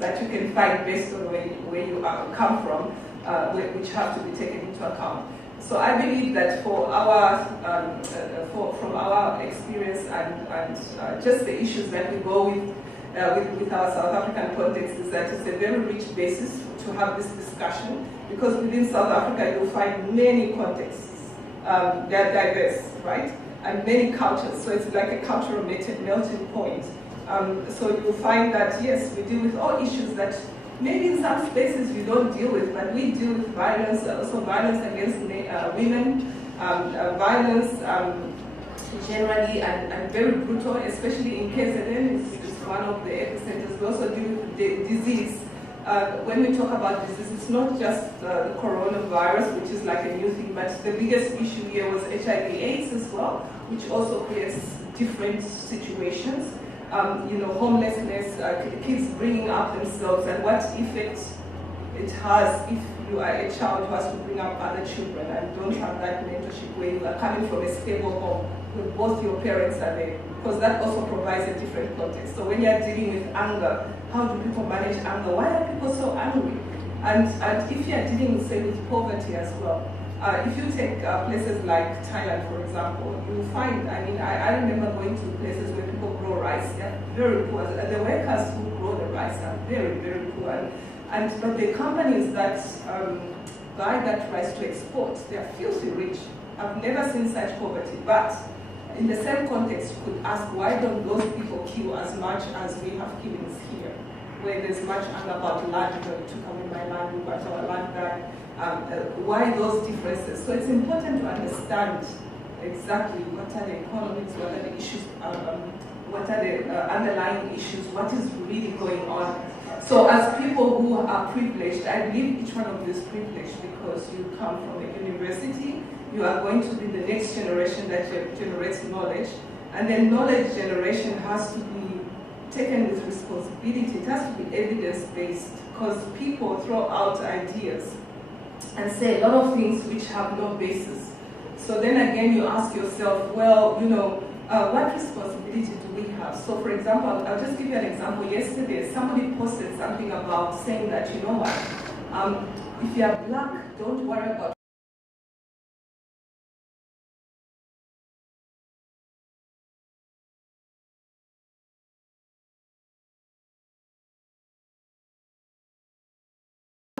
that you can find based on where you come from, which have to be taken into account. So I believe that for our, from our experience and just the issues that we go with our South African context, is that it's a very rich basis to have this discussion, because within South Africa you'll find many contexts. They are diverse, right? And many cultures, so it's like a cultural melting point. So you'll find that, yes, we deal with all issues that maybe in some spaces you don't deal with, but we deal with violence, also violence against women, violence generally, and very brutal, especially in KZN, it's one of the epicenters. We also deal with the disease. When we talk about disease, it's not just the coronavirus, which is like a new thing, but the biggest issue here was HIV/AIDS as well, which also creates different situations. Homelessness, kids bringing up themselves, and what effect it has if you are a child who has to bring up other children and don't have that mentorship, where you are coming from a stable home where both your parents are there, because that also provides a different context. So when you're dealing with anger, how do people manage anger? Why are people so angry? And if you're dealing, say, with poverty as well, if you take places like Thailand, for example, you'll find, I remember going to places where people grow rice. They're very poor. The workers who grow the rice are very, very poor. But the companies that buy that rice to export, they're filthy rich. I've never seen such poverty. But in the same context, you could ask, why don't those people kill as much as we have killings here, where there's much anger about land, you took away my land, we got our land back. Why those differences? So it's important to understand exactly what are the economics, what are the issues, what are the underlying issues, what is really going on. So as people who are privileged, I believe each one of you is privileged because you come from a university, you are going to be the next generation that generates knowledge, and then knowledge generation has to be taken with responsibility. It has to be evidence-based, because people throw out ideas and say a lot of things which have no basis. So then again, you ask yourself, well, what responsibility do we have? So for example, I'll just give you an example. Yesterday, somebody posted something about saying that, you know what, if you are black, don't worry about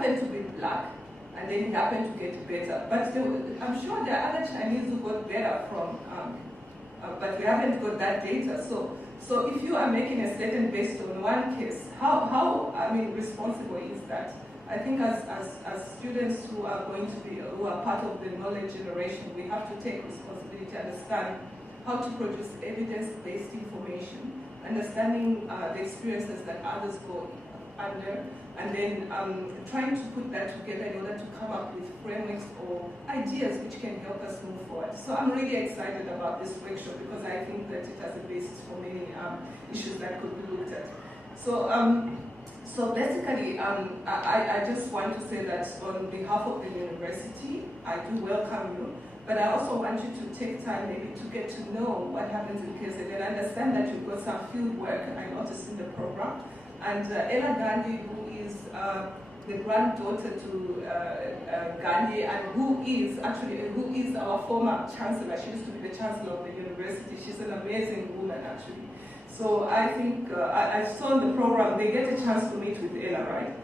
to be black, and then he happened to get better. But I'm sure there are other Chinese who got better from, but we haven't got that data. So if you are making a statement based on one case, how responsible is that? I think as students who are part of the knowledge generation, we have to take responsibility to understand how to produce evidence-based information, understanding the experiences that others go under, and then trying to put that together in order to come up with frameworks or ideas which can help us move forward. So I'm really excited about this workshop because I think that it has a basis for many issues that could be looked at. So basically, I just want to say that on behalf of the university, I do welcome you, but I also want you to take time maybe to get to know what happens in KZN and understand that you've got some field work, I noticed in the program. And Ella Gandhi, who is the granddaughter to Gandhi, and who is our former chancellor. She used to be the chancellor of the university. She's an amazing woman, actually. So I think I saw in the program they get a chance to meet with Ella, right?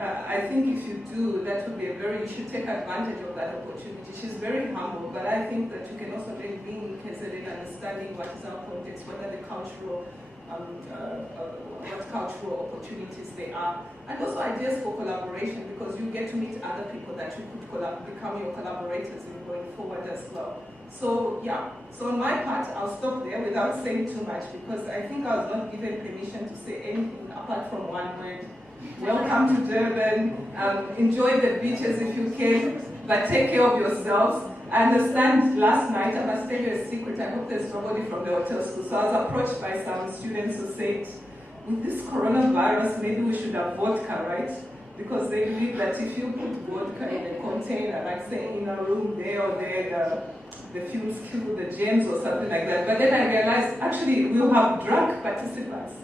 I think if you do, that would be you should take advantage of that opportunity. She's very humble, but I think that you can also then bring KZN understanding what is our context, what are the cultural what cultural opportunities there are, and also ideas for collaboration, because you get to meet other people that you could become your collaborators in going forward as well. So yeah, so on my part, I'll stop there without saying too much, because I think I was not given permission to say anything apart from one word. Welcome to Durban. Enjoy the beaches if you can, but take care of yourselves. I understand last night, I must tell you a secret, I hope there's nobody from the hotel school. So I was approached by some students who said, with this coronavirus, maybe we should have vodka, right? Because they believe that if you put vodka in a container, like say in a room there or there, the fumes kill the germs or something like that. But then I realized, actually, we'll have drunk participants.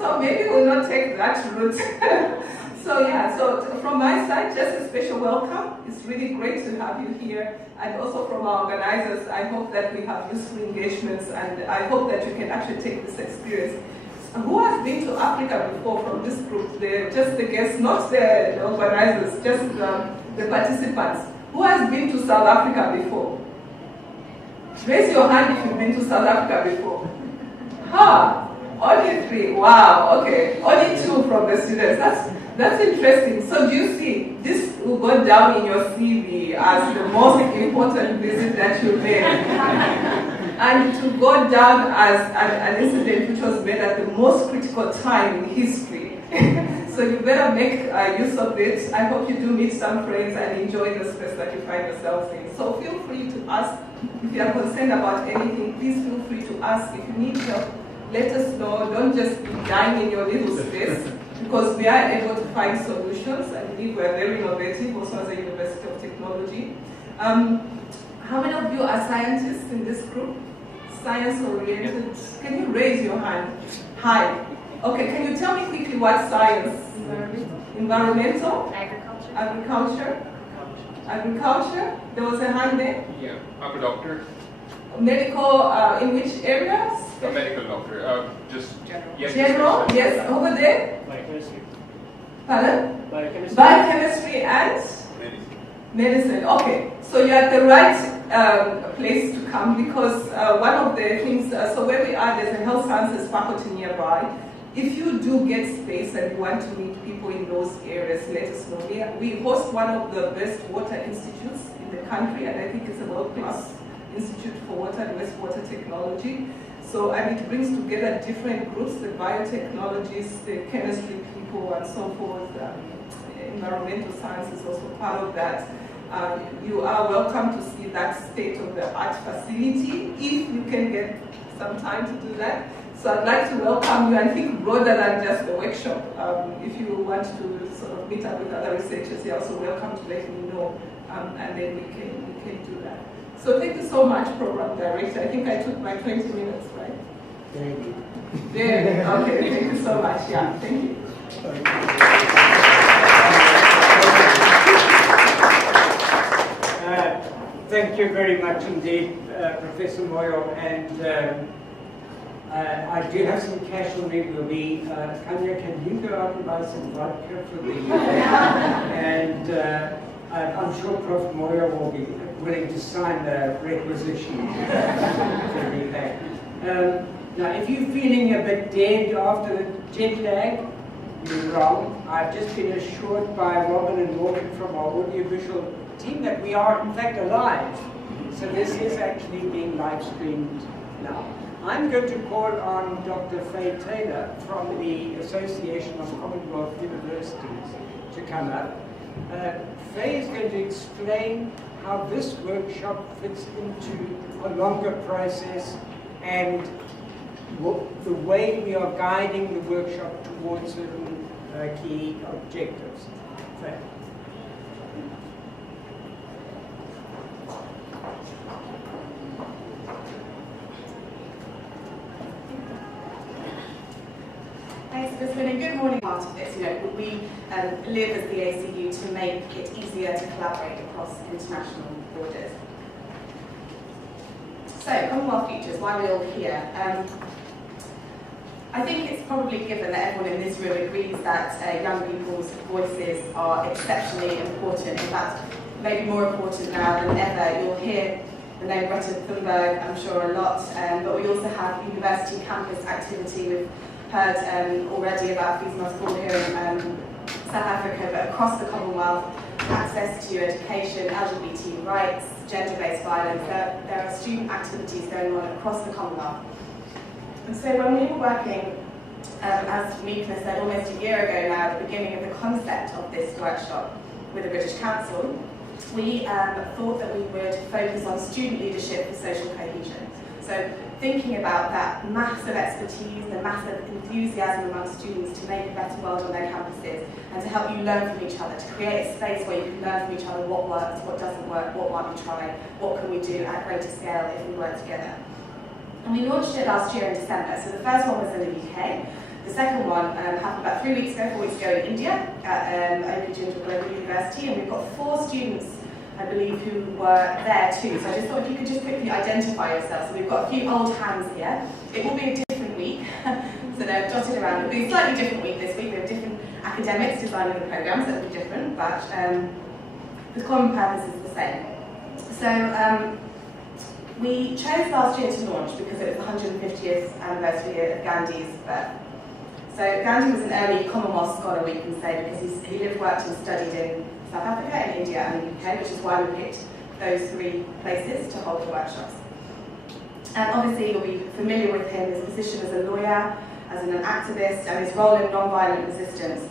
So maybe we'll not take that route. So yeah, so from my side, just a special welcome. It's really great to have you here. And also from our organizers, I hope that we have useful engagements, and I hope that you can actually take this experience. Who has been to Africa before from this group? Just the guests, not the organizers, just the participants. Who has been to South Africa before? Raise your hand if you've been to South Africa before. Only 3. Wow, okay. Only 2 from the students. That's interesting. So do you see, this will go down in your CV as the most important visit that you made. And to go down as an incident which was made at the most critical time in history. So you better make use of it. I hope you do meet some friends and enjoy the space that you find yourselves in. So feel free to ask. If you are concerned about anything, please feel free to ask. If you need help, let us know. Don't just be dying in your little space, because we are able to find solutions. I believe we are very innovative, also as a University of Technology. How many of you are scientists in this group? Science-oriented? Can you raise your hand? Hi. Okay, can you tell me quickly what science? Environmental? Agriculture? Agriculture? There was a hand there? Yeah, I'm a doctor. Medical, in which areas? A medical doctor, just general. Yes, general, yes, over there? Biochemistry. Pardon? Biochemistry. Biochemistry and? Medicine. Okay, so you're at the right place to come, because one of the things, so where we are, there's a health sciences faculty nearby. If you do get space and you want to meet people in those areas, let us know. We host one of the best water institutes in the country, and I think it's a world-class institute for water and wastewater technology. So, and it brings together different groups, the biotechnologists, the chemistry people, and so forth. Environmental science is also part of that. You are welcome to see that state-of-the-art facility, if you can get some time to do that. So I'd like to welcome you, and think broader than just the workshop. If you want to sort of meet up with other researchers, you're also welcome to let me know, and then we can do that. So thank you so much, Program Director. I think I took my 20 minutes, right? Thank you. Yeah, okay, thank you so much. Yeah, thank you. Thank you very much indeed, Professor Moyo, and I do have some cash on me. We'll be, Kanya, can you go out and buy some vodka for the and I'm sure Prof Moyo will be willing to sign the requisition to be back. Now, if you're feeling a bit dead after the jet lag, you're wrong. I've just been assured by Robin and Morgan from our audiovisual team that we are in fact alive. So this is actually being live streamed now. I'm going to call on Dr. Faye Taylor from the Association of Commonwealth Universities to come up. Faye is going to explain how this workshop fits into a longer process and the way we are guiding the workshop towards certain key objectives. Faye. Thanks, Crispin, and good morning. Part of this, we live as the ACU to make it easier to collaborate across international borders. So, Commonwealth Futures, why are we all here? I think it's probably given that everyone in this room agrees that young people's voices are exceptionally important. In fact, maybe more important now than ever. You'll hear the name Greta Thunberg, I'm sure, a lot, but we also have university campus activity. We've heard already about Fees Must Fall here in South Africa, but across the Commonwealth, access to education, LGBT rights, gender-based violence. There are student activities going on across the Commonwealth. And so when we were working, as Meekness said, almost a year ago now, at the beginning of the concept of this workshop with the British Council, we thought that we would focus on student leadership for social cohesion. So thinking about that massive expertise, the massive enthusiasm among students to make a better world on their campuses and to help you learn from each other, to create a space where you can learn from each other what works, what doesn't work, what might we try, what can we do at greater scale if we work together. And we launched it last year in December. So the first one was in the UK. The second one happened about 4 weeks ago in India at Open Global University, and we've got 4 students, I believe, who were there too. So I just thought if you could just quickly identify yourself. So we've got a few old hands here. It will be a different week, so they're dotted around. It will be a slightly different week this week. We have different academics designing the programmes, that will be different, but the common purpose is the same. So we chose last year to launch because it was the 150th anniversary of Gandhi's birth. So Gandhi was an early Commonwealth scholar, we can say, because he lived, worked and studied in South Africa, in India and the UK, which is why we picked those 3 places to hold the workshops. And obviously you'll be familiar with him, his position as a lawyer, as an activist, and his role in non-violent resistance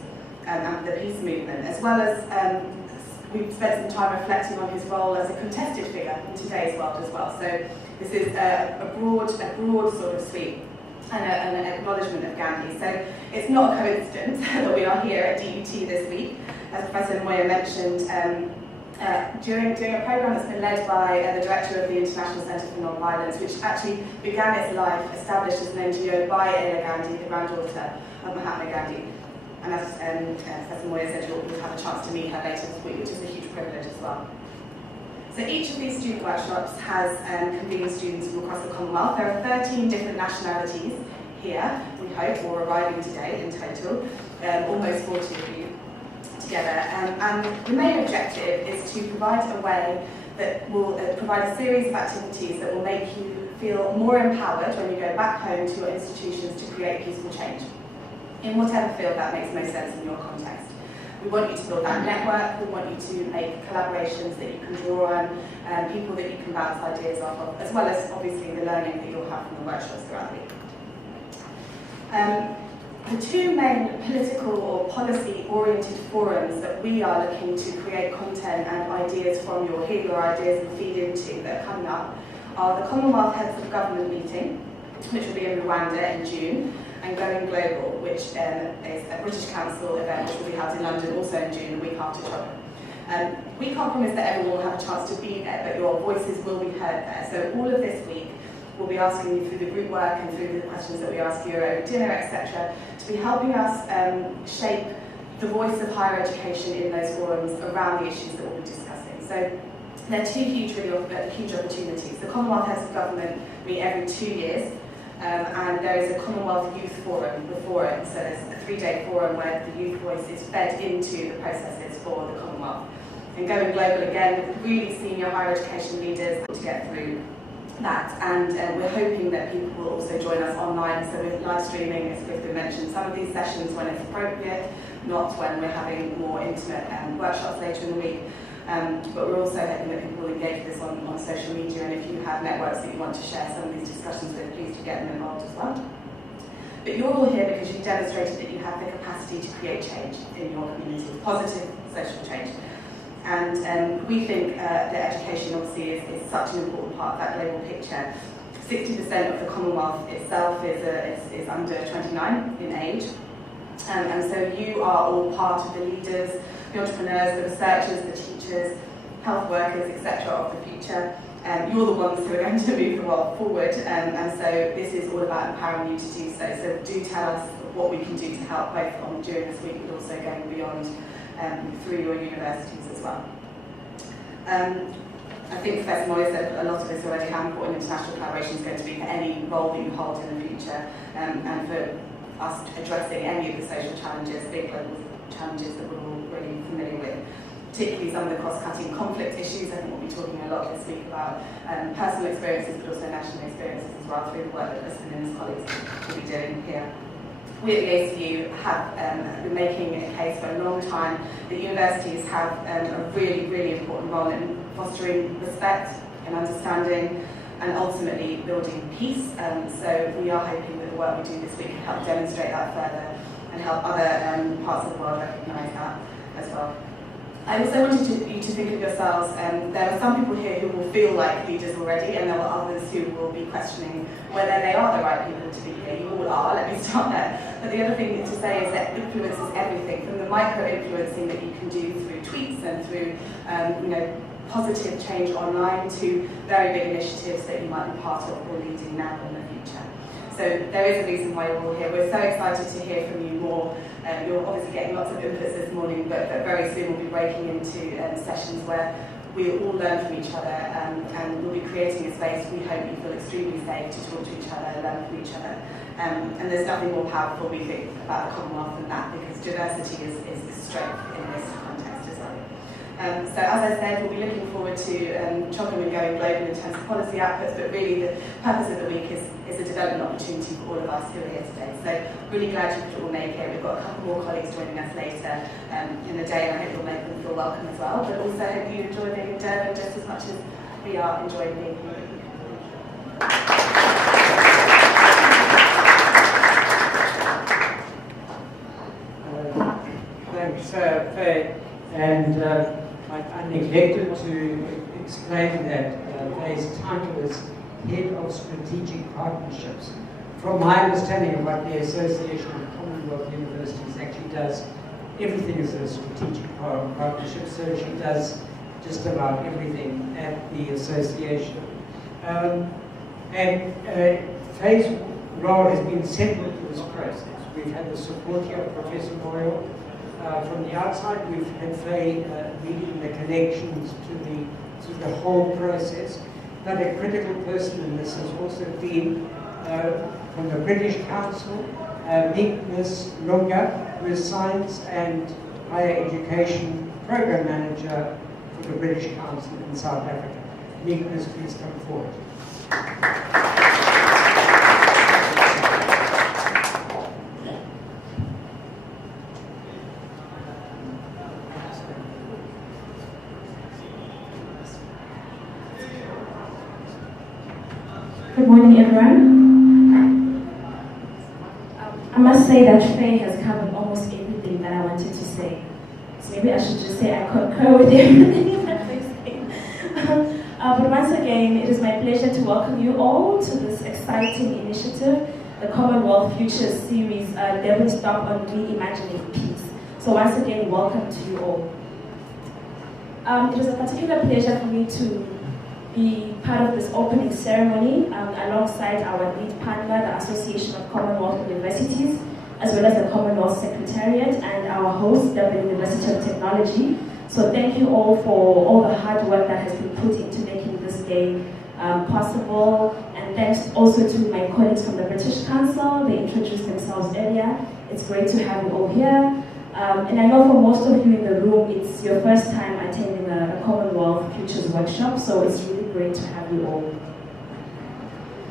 and the peace movement, as well as we've spent some time reflecting on his role as a contested figure in today's world as well. So this is a broad sort of sweep and an acknowledgement of Gandhi. So it's not a coincidence that we are here at DUT this week. As Professor Moyo mentioned, during a programme that's been led by the director of the International Centre for Non-Violence, which actually began its life established as an NGO by Ella Gandhi, the granddaughter of Mahatma Gandhi. And as Professor Moyo said, you'll have a chance to meet her later this week, which is a huge privilege as well. So each of these student workshops has convened students from across the Commonwealth. There are 13 different nationalities here, we hope, or arriving today in total, almost 40 of you together. And the main objective is to provide a way that will provide a series of activities that will make you feel more empowered when you go back home to your institutions to create peaceful change, in whatever field that makes most sense in your context. We want you to build that network, we want you to make collaborations that you can draw on, people that you can bounce ideas off of, as well as obviously the learning that you'll have from the workshops throughout the week. The 2 main political or policy-oriented forums that we are looking to create content and ideas from, you'll hear your ideas and feed into, that are coming up, are the Commonwealth Heads of Government meeting, which will be in Rwanda in June, and Going Global, which is a British Council event which will be held in London also in June, the week after CHOGM. We can't promise that everyone will have a chance to be there, but your voices will be heard there. So all of this week, we'll be asking you through the group work and through the questions that we ask you over dinner, etc., to be helping us shape the voice of higher education in those forums around the issues that we'll be discussing. So there are 2 huge opportunities. The Commonwealth Heads of Government meet every 2 years. And there is a Commonwealth Youth Forum before it, so there's a 3-day forum where the youth voice is fed into the processes for the Commonwealth. And Going Global, again, with really senior higher education leaders to get through that. And we're hoping that people will also join us online, so with live streaming, as Crispin mentioned, some of these sessions when it's appropriate, not when we're having more intimate workshops later in the week. But we're also hoping that people will engage with this on social media, and if you have networks that you want to share some of these discussions with, please do get them involved as well. But you're all here because you've demonstrated that you have the capacity to create change in your community, positive social change. And we think that education obviously is such an important part of that global picture. 60% of the Commonwealth itself is under 29 in age. And so you are all part of the leaders, the entrepreneurs, the researchers, the teachers, health workers, etc. of the future. You're the ones who are going to move the world forward, and so this is all about empowering you to do so. So do tell us what we can do to help, both during this week but also going beyond through your universities as well. I think Professor Moyo said a lot of this already, how important international collaboration is going to be for any role that you hold in the future, and for us addressing any of the social challenges, big global challenges that we're all really familiar with, particularly some of the cross-cutting conflict issues. I think we'll be talking a lot this week about personal experiences, but also national experiences as well, through the work that Crispin and his colleagues will be doing here. We at the ACU have been making a case for a long time that universities have a really, really important role in fostering respect and understanding and ultimately building peace. So we are hoping that the work we do this week can help demonstrate that further and help other parts of the world recognise that as well. I also wanted you to think of yourselves, there are some people here who will feel like leaders already, and there are others who will be questioning whether they are the right people to be here. You all are, let me start there. But the other thing to say is that influence is everything, from the micro-influencing that you can do through tweets and through positive change online to very big initiatives that you might be part of or leading now in the future. So there is a reason why you're all here. We're so excited to hear from you more. You're obviously getting lots of inputs this morning, but very soon we'll be breaking into sessions where we all learn from each other, and we'll be creating a space we hope you feel extremely safe to talk to each other, learn from each other. And there's nothing more powerful, we think, about the Commonwealth than that, because diversity is strength in this context as well. So as I said, we'll be looking forward to CHOGM and going global in terms of policy outputs, but really the purpose of the week is a development opportunity for all of us who are here today. So really glad you could all make it. We've got a couple more colleagues joining us later in the day, and I hope you'll make them feel welcome as well. But also I hope you enjoy being in Durban just as much as we are enjoying being here. Thanks, Faye. And I neglected to explain that Faye's title is Head of Strategic Partnerships. From my understanding of what the Association of Commonwealth Universities actually does, everything is a strategic partnership, so she does just about everything at the association. Faye's role has been central to this process. We've had the support here of Professor Moyo. From the outside, we've had Faye leading the connections to the whole process. But a critical person in this has also been from the British Council, Meekness Lunga, who is Science and Higher Education Program Manager for the British Council in South Africa. Meekness, please come forward. Good morning, everyone. I must say that Faye has covered almost everything that I wanted to say. So maybe I should just say I concur with everything that Faye said. But once again, it is my pleasure to welcome you all to this exciting initiative, the Commonwealth Futures Series, Devon Stop on Reimagining Peace. So once again, welcome to you all. It is a particular pleasure for me to be part of this opening ceremony alongside our lead partner, the Association of Commonwealth Universities, as well as the Commonwealth Secretariat and our host, Durban University of Technology. So thank you all for all the hard work that has been put into making this day possible. And thanks also to my colleagues from the British Council. They introduced themselves earlier. It's great to have you all here. And I know for most of you in the room, it's your first time attending a Commonwealth Futures workshop, so it's really great to have you all.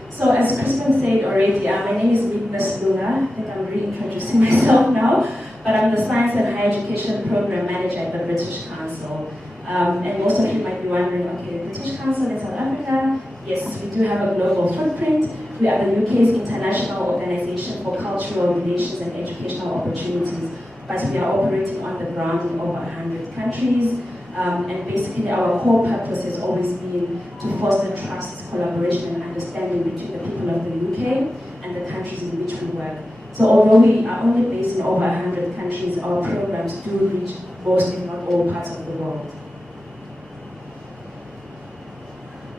So as Crispin said already, my name is Meekness Lunga. I think I'm reintroducing myself now, but I'm the Science and Higher Education Program Manager at the British Council. And most of you might be wondering, okay, the British Council in South Africa, yes, we do have a global footprint. We are the UK's international organization for cultural relations and educational opportunities, but we are operating on the ground in over 100 countries. And basically our core purpose has always been to foster trust, collaboration and understanding between the people of the UK and the countries in which we work. So although we are only based in over 100 countries, our programs do reach most, if not all, parts of the world.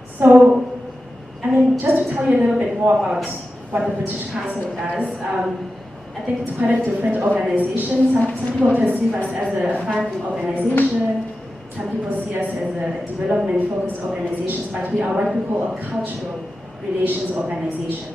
So, I mean, just to tell you a little bit more about what the British Council does, I think it's quite a different organization. Some people perceive us as a funding organization. Some people see us as a development-focused organization, but we are what we call a cultural relations organization.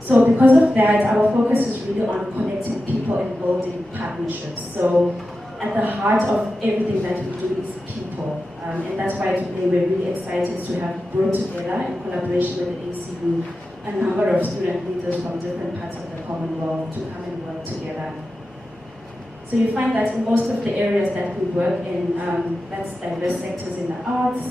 So because of that, our focus is really on connecting people and building partnerships. So at the heart of everything that we do is people. And that's why today we're really excited to have brought together, in collaboration with the ACU, a number of student leaders from different parts of the Commonwealth to come and work together. So you find that in most of the areas that we work in, that's diverse sectors in the arts.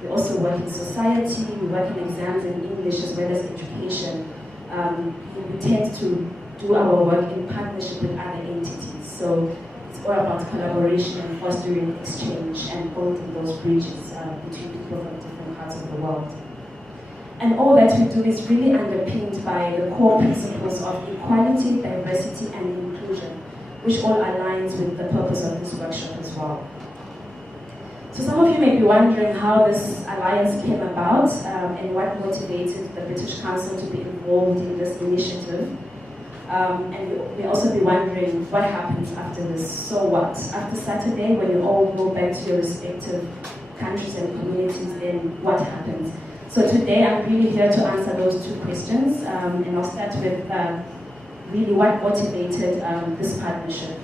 We also work in society, we work in exams and English as well as education. We tend to do our work in partnership with other entities. So it's all about collaboration and fostering exchange and building those bridges between people from different parts of the world. And all that we do is really underpinned by the core principles of equality, diversity, and inclusion, which all aligns with the purpose of this workshop as well. So some of you may be wondering how this alliance came about and what motivated the British Council to be involved in this initiative. And you may also be wondering what happens after this. So what? After Saturday, when you all go back to your respective countries and communities, then what happens? So today I'm really here to answer those two questions, and I'll start with really what motivated this partnership.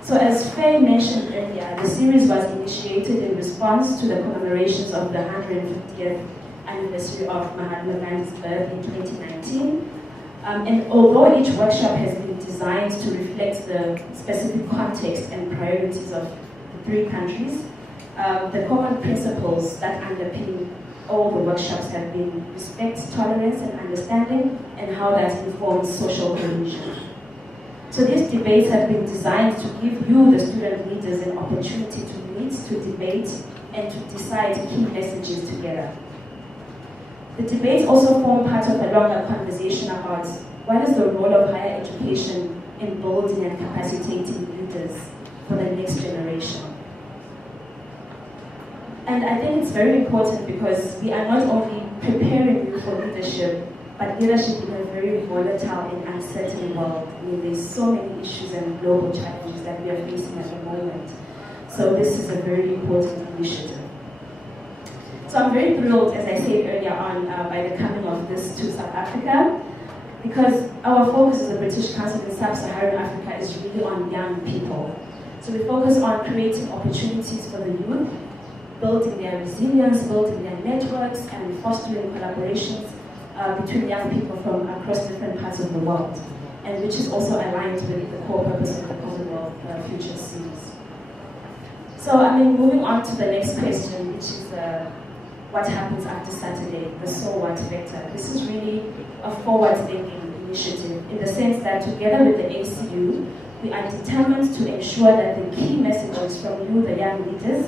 So as Faye mentioned earlier, the series was initiated in response to the commemorations of the 150th anniversary of Mahatma Gandhi's birth in 2019. And although each workshop has been designed to reflect the specific context and priorities of the three countries, the common principles that underpin all the workshops have been respect, tolerance, and understanding, and how that informs social cohesion. So these debates have been designed to give you, the student leaders, an opportunity to meet, to debate, and to decide key messages together. The debates also form part of a longer conversation about what is the role of higher education in building and capacitating leaders for the next generation. And I think it's very important because we are not only preparing you for leadership, but leadership in a very volatile and uncertain world. I mean, there's so many issues and global challenges that we are facing at the moment. So this is a very important initiative. So I'm very thrilled, as I said earlier on, by the coming of this to South Africa, because our focus as a British Council in Sub-Saharan Africa is really on young people. So we focus on creating opportunities for the youth, building their resilience, building their networks, and fostering collaborations between young people from across different parts of the world, and which is also aligned with the core purpose of the Commonwealth Future Series. So, moving on to the next question, which is what happens after Saturday, the so what vector. This is really a forward-thinking initiative in the sense that together with the ACU, we are determined to ensure that the key messages from you, the young leaders,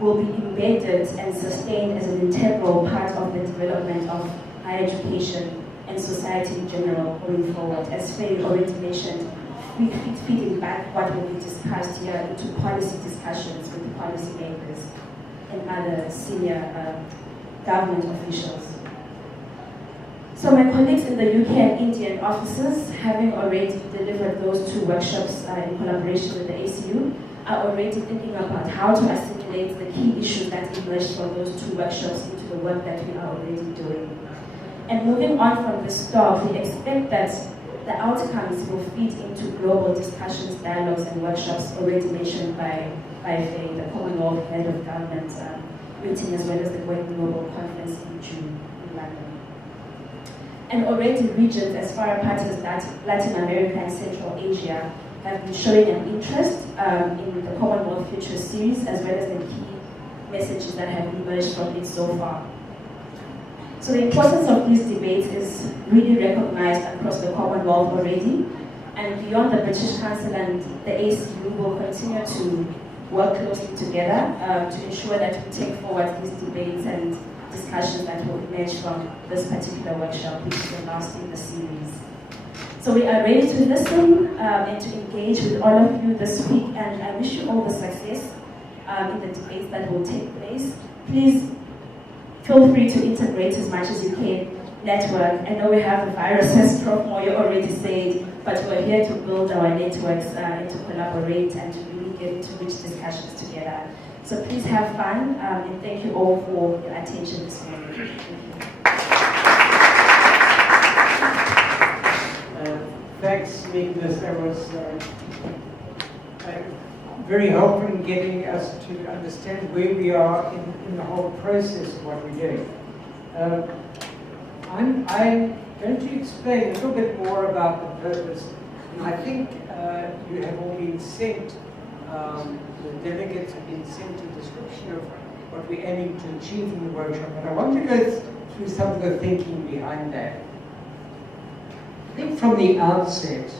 will be embedded and sustained as an integral part of the development of higher education and society in general going forward. As Faye already mentioned, we feeding back what will be discussed here into policy discussions with the policymakers and other senior government officials. So my colleagues in the UK and Indian offices, having already delivered those two workshops in collaboration with the ACU, are already thinking about how to assimilate the key issues that emerged from those two workshops into the work that we are already doing. And moving on from this talk, we expect that the outcomes will feed into global discussions, dialogues, and workshops already mentioned by Faye, the Commonwealth Head of Government meeting, as well as the Going Global Conference in June in London. And already regions as far apart as Latin America and Central Asia have been showing an interest in the Commonwealth Future Series, as well as the key messages that have emerged from it so far. So the importance of these debates is really recognized across the Commonwealth already, and beyond the British Council and the ACU will continue to work closely together to ensure that we take forward these debates and discussions that will emerge from this particular workshop, which is the last in the series. So we are ready to listen and to engage with all of you this week, and I wish you all the success in the debates that will take place. Please feel free to integrate as much as you can, network. I know we have the virus, as Prof Moyo already said, but we're here to build our networks and to collaborate and to really get into rich discussions together. So please have fun, and thank you all for your attention this morning. Thanks, Meekness. That was very helpful in getting us to understand where we are in the whole process of what we're doing. I'm going to explain a little bit more about the purpose. I think you have all been sent, the delegates have been sent a description of what we're aiming to achieve in the workshop, but I want to go through some of the thinking behind that. I think from the outset,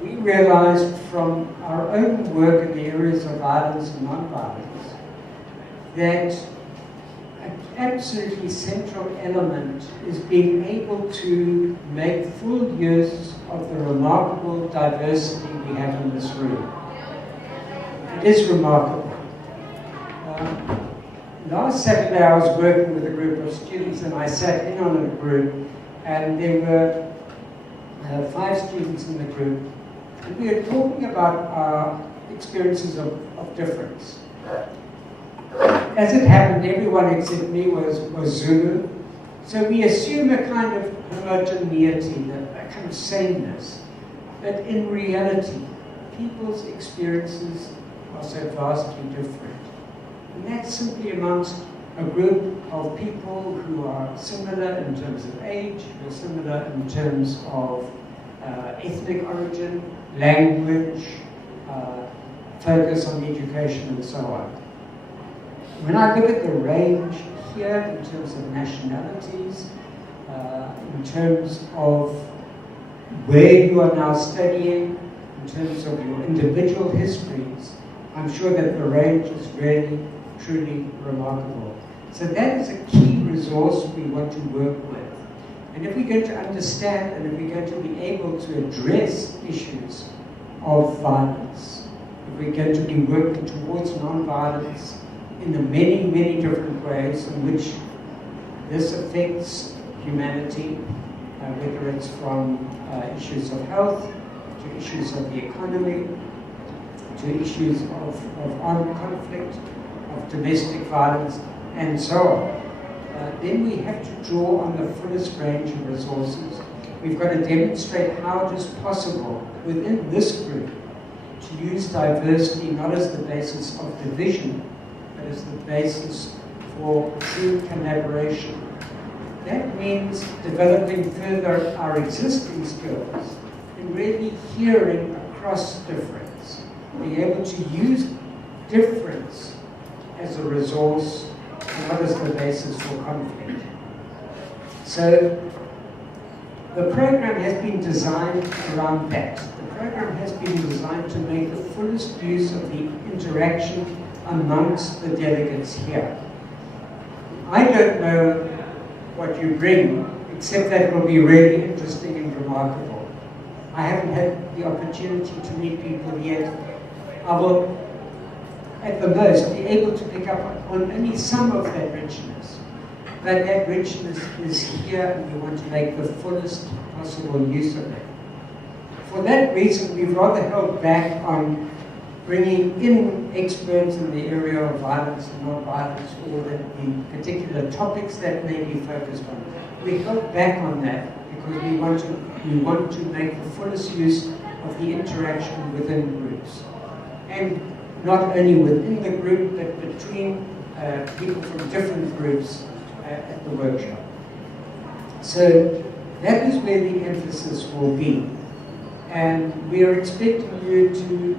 we realized from our own work in the areas of violence and non-violence that an absolutely central element is being able to make full use of the remarkable diversity we have in this room. It is remarkable. Last Saturday I was working with a group of students and I sat in on a group, and there were 5 students in the group, and we were talking about our experiences of difference. As it happened, everyone except me was Zulu, so we assume a kind of homogeneity, a kind of sameness, but in reality, people's experiences are so vastly different. And that's simply amongst a group of people who are similar in terms of age, who are similar in terms of ethnic origin, language, focus on education, and so on. When I look at the range here in terms of nationalities, in terms of where you are now studying, in terms of your individual histories, I'm sure that the range is really, truly remarkable. So that is a key resource we want to work with. And if we're going to understand and if we're going to be able to address issues of violence, if we're going to be working towards non-violence in the many, many different ways in which this affects humanity, whether it's from issues of health, to issues of the economy, to issues of armed conflict, of domestic violence, and so on. Then we have to draw on the fullest range of resources. We've got to demonstrate how it is possible within this group to use diversity not as the basis of division, but as the basis for true collaboration. That means developing further our existing skills and really hearing across difference, being able to use difference as a resource and not as the basis for conflict. So the program has been designed around that. The program has been designed to make the fullest use of the interaction amongst the delegates here. I don't know what you bring, except that it will be really interesting and remarkable. I haven't had the opportunity to meet people yet. I will, at the most, be able to pick up on only some of that richness. But that richness is here, and we want to make the fullest possible use of it. For that reason, we've rather held back on bringing in experts in the area of violence and non-violence, or the particular topics that may be focused on. We held back on that because we want to make the fullest use of the interaction within groups. And not only within the group, but between people from different groups at the workshop. So that is where the emphasis will be. And we are expecting you to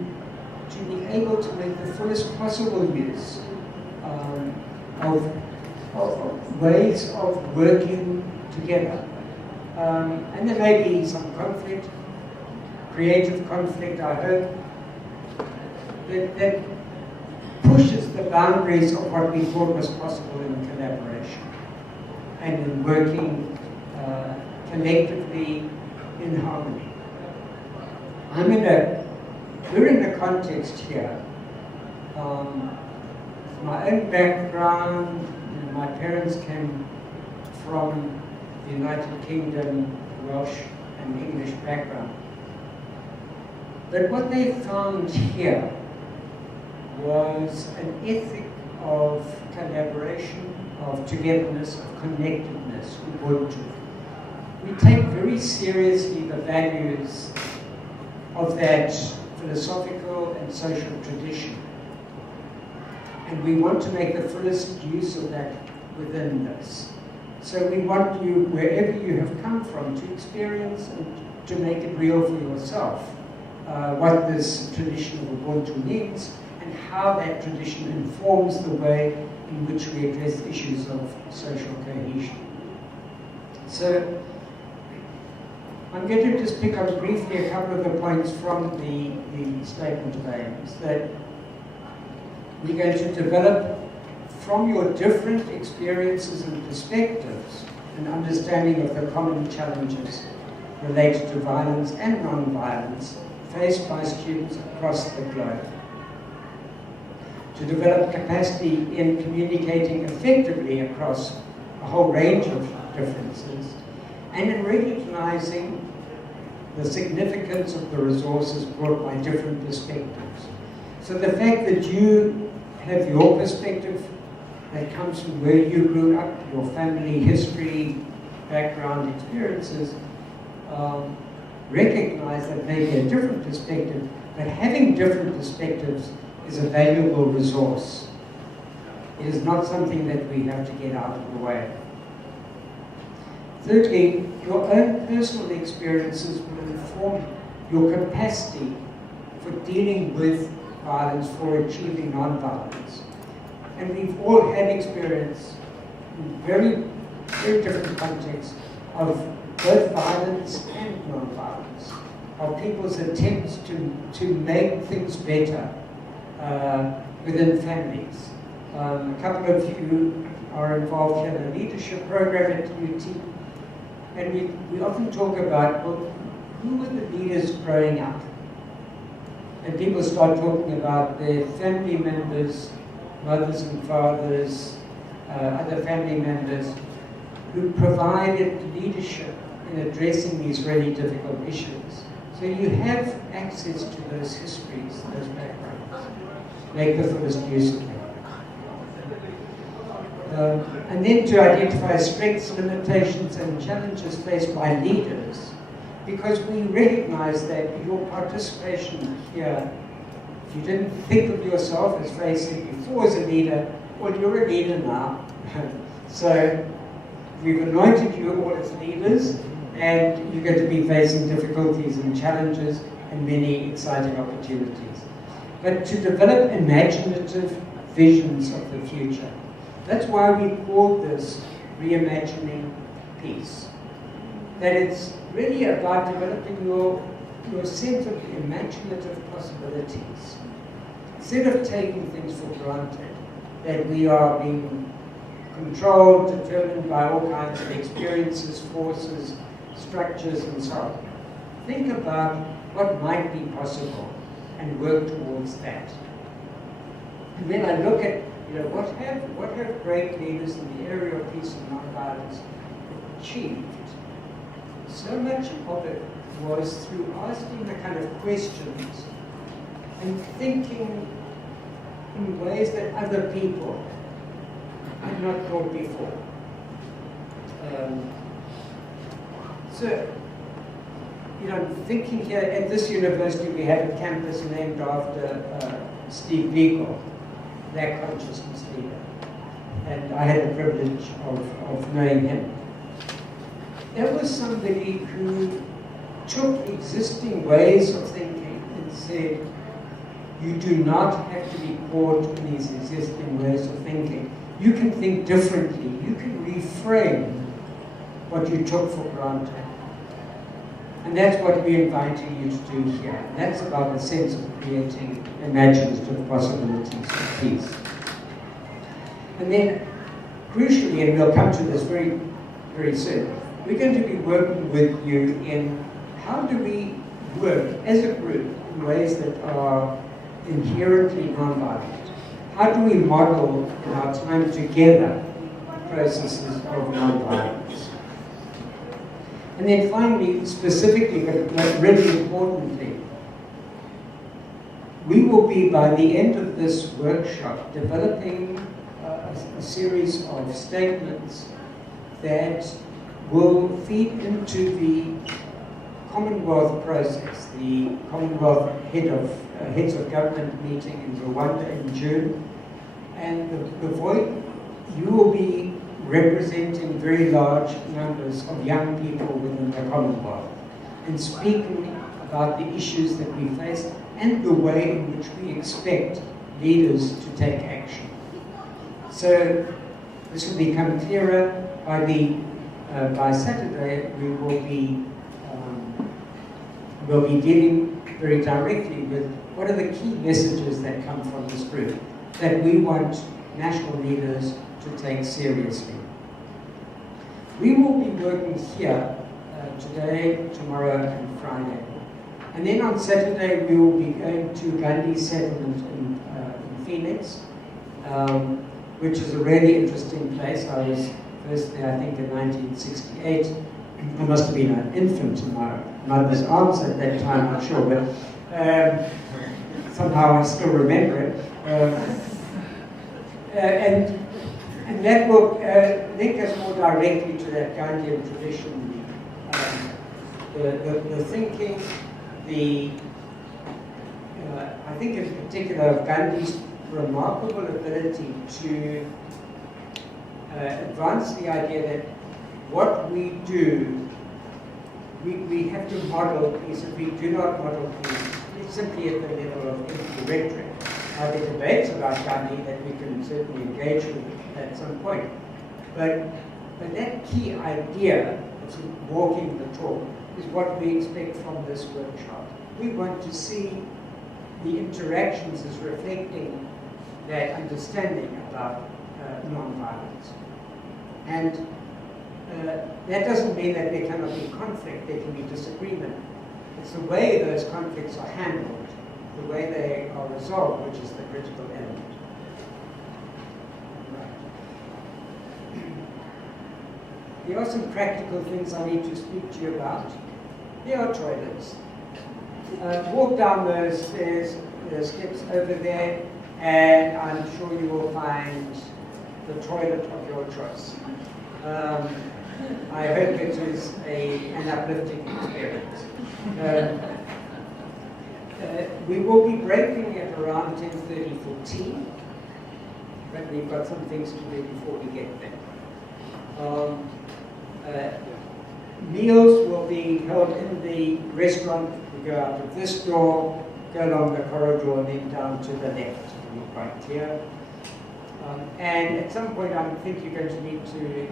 be able to make the fullest possible use of ways of working together. And there may be some conflict, creative conflict, I hope, that pushes the boundaries of what we thought was possible in collaboration and in working collectively in harmony. We're in a context here. My own background, my parents came from the United Kingdom, Welsh and English background. But what they found here was an ethic of collaboration, of togetherness, of connectedness, Ubuntu. We take very seriously the values of that philosophical and social tradition. And we want to make the fullest use of that within this. So we want you, wherever you have come from, to experience and to make it real for yourself, what this tradition of Ubuntu means and how that tradition informs the way in which we address issues of social cohesion. So I'm going to just pick up briefly a couple of the points from the statement of aims, that we're going to develop from your different experiences and perspectives an understanding of the common challenges related to violence and non-violence faced by students across the globe. to develop capacity in communicating effectively across a whole range of differences, and in recognizing the significance of the resources brought by different perspectives. So the fact that you have your perspective that comes from where you grew up, your family history, background, experiences, recognize that may be a different perspective, but having different perspectives is a valuable resource. It is not something that we have to get out of the way. Thirdly, your own personal experiences will inform your capacity for dealing with violence, for achieving non-violence. And we've all had experience in very, very different contexts of both violence and non-violence, of people's attempts to make things better within families. A couple of you are involved in a leadership program at UT, and we often talk about, well, who were the leaders growing up? And people start talking about their family members, mothers and fathers, other family members, who provided leadership in addressing these really difficult issues. So you have access to those histories, those backgrounds. Make the fullest use of them. And then to identify strengths, limitations, and challenges faced by leaders, because we recognize that your participation here, if you didn't think of yourself, as Faye said before, as a leader, well, you're a leader now. So we've anointed you all as leaders, and you're going to be facing difficulties and challenges and many exciting opportunities. But to develop imaginative visions of the future. That's why we call this reimagining peace. That it's really about developing your sense of imaginative possibilities. Instead of taking things for granted, that we are being controlled, determined by all kinds of experiences, forces, structures, and so on. Think about what might be possible and work towards that. And then I look at, what have great leaders in the area of peace and nonviolence achieved? So much of it was through asking the kind of questions and thinking in ways that other people had not thought before. Thinking here at this university, we have a campus named after Steve Biko, Black consciousness leader, and I had the privilege of knowing him. There was somebody who took existing ways of thinking and said, you do not have to be caught in these existing ways of thinking. You can think differently. You can reframe what you took for granted. And that's what we're inviting you to do here. And that's about the sense of creating imaginative possibilities for peace. And then, crucially, and we'll come to this very, very soon, we're going to be working with you in how do we work as a group in ways that are inherently nonviolent? How do we model in our time together processes of nonviolence? And then finally, specifically, but really importantly, we will be, by the end of this workshop, developing a series of statements that will feed into the Commonwealth process, the Commonwealth heads of government meeting in Rwanda in June. And you will be representing very large numbers of young people within the Commonwealth and speaking about the issues that we face and the way in which we expect leaders to take action. So this will become clearer by Saturday. We'll be dealing very directly with what are the key messages that come from this group that we want national leaders to take seriously. We will be working here today, tomorrow, and Friday. And then on Saturday, we will be going to Gandhi settlement in Phoenix which is a really interesting place. I was first there, I think, in 1968. I must have been an infant in my mother's arms at that time, I'm sure, but somehow I still remember it. And that will link us more directly to that Gandhian tradition, the thinking, I think in particular of Gandhi's remarkable ability to advance the idea that what we do, we have to model peace. If we do not model peace, it's simply at the level of empty rhetoric. There are debates about Gandhi that we can certainly engage with at some point. But that key idea, of walking the talk, is what we expect from this workshop. We want to see the interactions as reflecting that understanding about non-violence. And that doesn't mean that there cannot be conflict, there can be disagreement. It's the way those conflicts are handled, the way they are resolved, which is the critical element. Right. There are some practical things I need to speak to you about. There are toilets. Walk down those stairs, the steps over there, and I'm sure you will find the toilet of your choice. I hope it is an uplifting experience. We will be breaking at around 10:30 for tea, but we've got some things to do before we get there. Meals will be held in the restaurant. We go out of this door, go along the corridor, and then down to the left. We're quite clear. And at some point, I think you're going to need to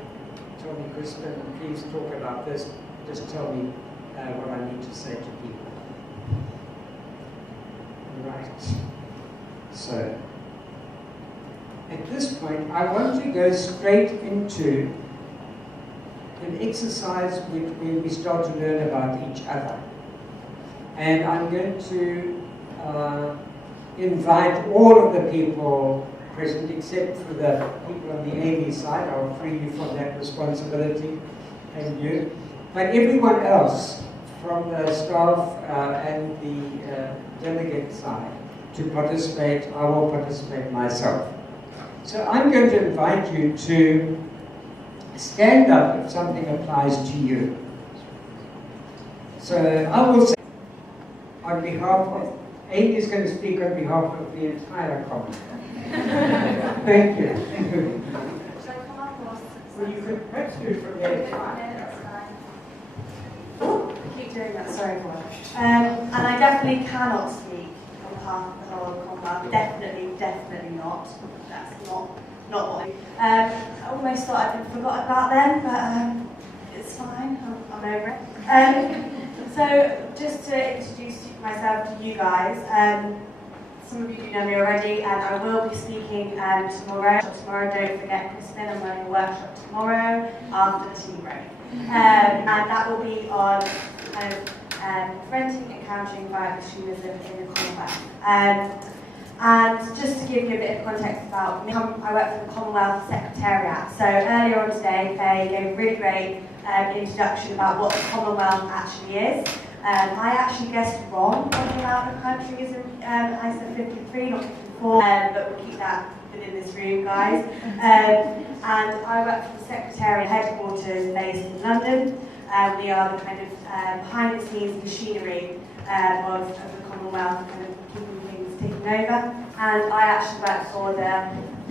tell me, Crispin, please talk about this. Just tell me what I need to say to people. Right. So, at this point, I want to go straight into an exercise where we start to learn about each other. And I'm going to invite all of the people present, except for the people on the AV side. I'll free you from that responsibility, and you. But everyone else from the staff and the delegate side to participate, I will participate myself. So I'm going to invite you to stand up if something applies to you. So I will say on behalf of, Amy is going to speak on behalf of the entire Commonwealth. Thank you. Should I come up or? Well, you could perhaps do it from there. Yeah, that's fine. Keep doing that, sorry everyone. And I definitely cannot speak on behalf of the whole Commonwealth. Definitely not. That's not what I almost thought I'd forgotten about them, but it's fine, I'm over it. So just to introduce myself to you guys, some of you do know me already, and I will be speaking tomorrow. Don't forget, Crispin, I'm running a workshop tomorrow after the tea break. And that will be on kind of preventing and countering violent extremism in the Commonwealth. And just to give you a bit of context about me, I work for the Commonwealth Secretariat. So earlier on today, Faye gave a really great introduction about what the Commonwealth actually is. I actually guessed wrong on the amount of countries. I said 53, not 54, but we'll keep that within this room, guys. And I work for the Secretariat headquarters based in London. We are the kind of behind-the-scenes machinery of the Commonwealth, kind of keeping things ticking over. And I actually work for the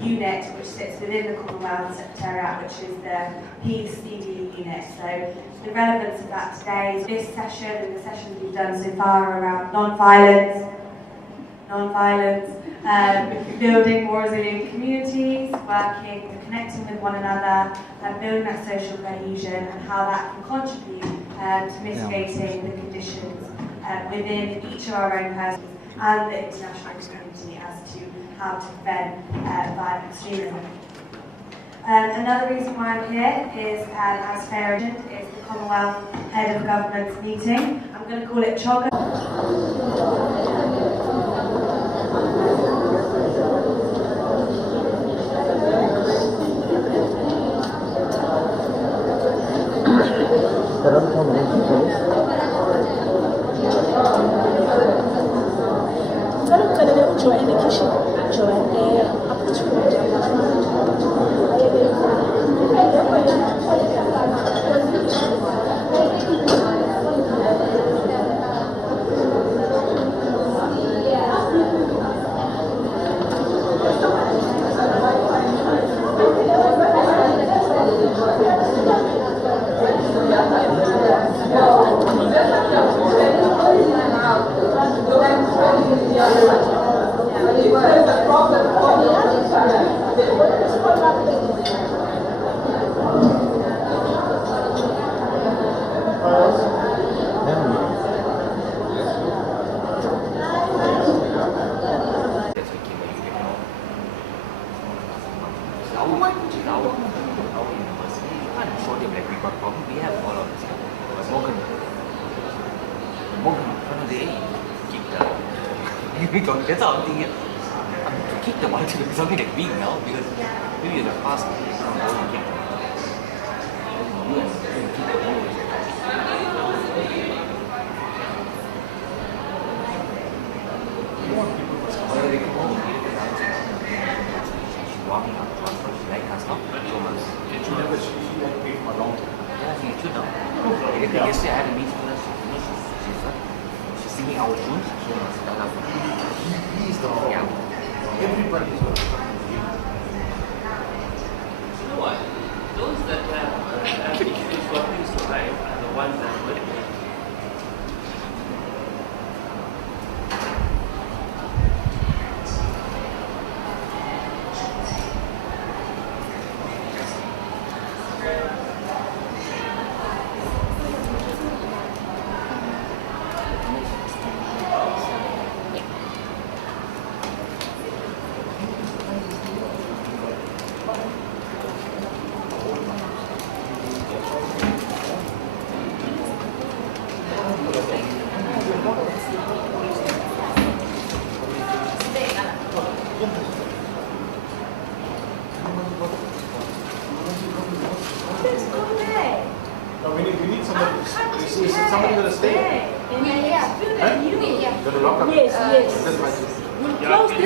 unit which sits within the Commonwealth Secretariat, which is the Peace ED unit. So the relevance of that today is this session and the sessions we've done so far around non-violence, building more resilient communities, working, connecting with one another, and building that social cohesion, and how that can contribute to mitigating the conditions within each of our own persons and the international community as to how to prevent violent extremism. Another reason why I'm here is, as Faye mentioned, is the Commonwealth Head of Government's meeting. I'm going to call it CHOGM. That's all I'm thinking. To kick the ball to something like big now because maybe in the past you kick. Walking up like us now, 2 months. She had paid for a long time. Yeah, she should now. Yesterday I had a meeting with her. She's singing our tunes. He is the everybody is going to come. You know what? Those that have issues for things to hide are the ones that will.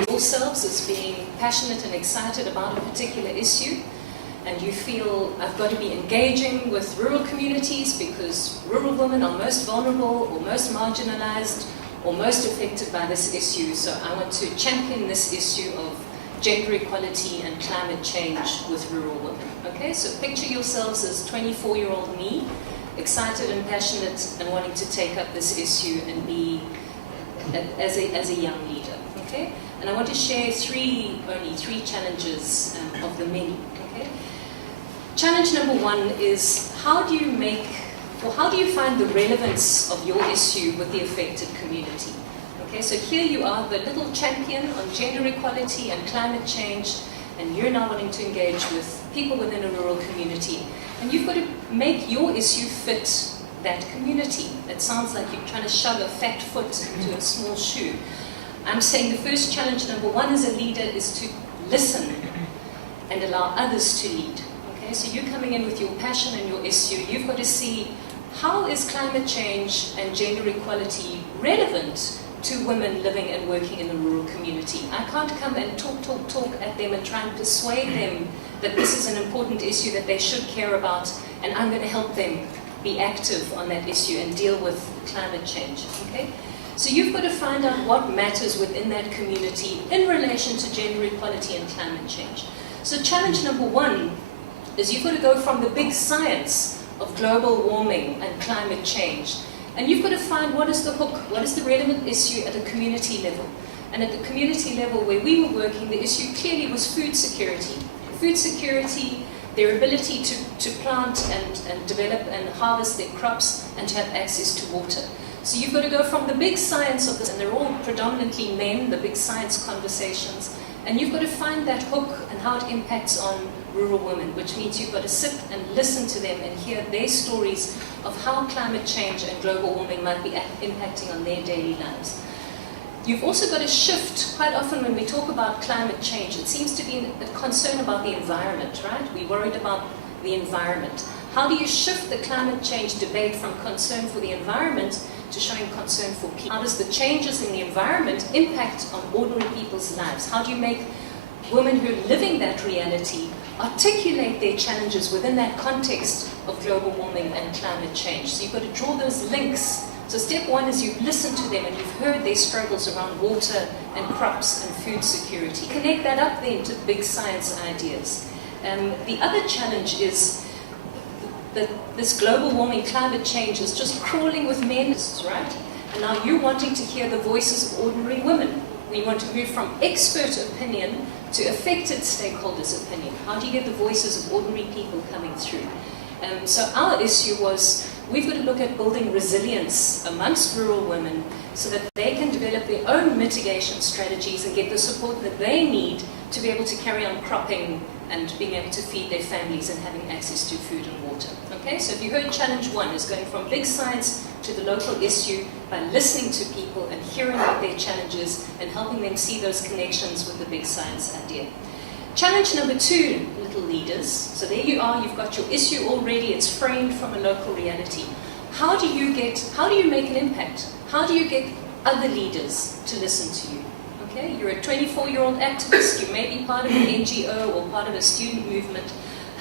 Yourselves as being passionate and excited about a particular issue, and you feel I've got to be engaging with rural communities because rural women are most vulnerable or most marginalized or most affected by this issue. So I want to champion this issue of gender equality and climate change with rural women. Okay, so picture yourselves as 24-year-old me, excited and passionate and wanting to take up this issue and be as a young leader. Okay, and I want to share only three challenges of the many. Okay, challenge number one is how do you find the relevance of your issue with the affected community? Okay, so here you are, the little champion on gender equality and climate change, and you're now wanting to engage with people within a rural community, and you've got to make your issue fit that community. It sounds like you're trying to shove a fat foot into a small shoe. I'm saying the first challenge, number one as a leader, is to listen and allow others to lead. Okay, so you're coming in with your passion and your issue. You've got to see how is climate change and gender equality relevant to women living and working in a rural community. I can't come and talk at them and try and persuade them that this is an important issue that they should care about, and I'm going to help them be active on that issue and deal with climate change. Okay? So you've got to find out what matters within that community in relation to gender equality and climate change. So challenge number one is you've got to go from the big science of global warming and climate change, and you've got to find what is the hook, what is the relevant issue at a community level. And at the community level where we were working, the issue clearly was food security. Food security, their ability to plant and develop and harvest their crops and to have access to water. So you've got to go from the big science of this, and they're all predominantly men, the big science conversations, and you've got to find that hook and how it impacts on rural women, which means you've got to sit and listen to them and hear their stories of how climate change and global warming might be impacting on their daily lives. You've also got to shift. Quite often when we talk about climate change, it seems to be a concern about the environment, right? We're worried about the environment. How do you shift the climate change debate from concern for the environment to showing concern for people. How does the changes in the environment impact on ordinary people's lives? How do you make women who are living that reality articulate their challenges within that context of global warming and climate change? So you've got to draw those links. So step one is you've listened to them and you've heard their struggles around water and crops and food security. Connect that up then to big science ideas. The other challenge is that this global warming, climate change is just crawling with men, right? And now you're wanting to hear the voices of ordinary women. We want to move from expert opinion to affected stakeholders' opinion. How do you get the voices of ordinary people coming through? So our issue was, we've got to look at building resilience amongst rural women so that they can develop their own mitigation strategies and get the support that they need to be able to carry on cropping and being able to feed their families and having access to food and water. Okay, so if you heard challenge one is going from big science to the local issue by listening to people and hearing what their challenges and helping them see those connections with the big science idea. Challenge number two, little leaders. So there you are, you've got your issue already, it's framed from a local reality. How do you make an impact? How do you get other leaders to listen to you? Okay, you're a 24-year-old activist, you may be part of an NGO or part of a student movement.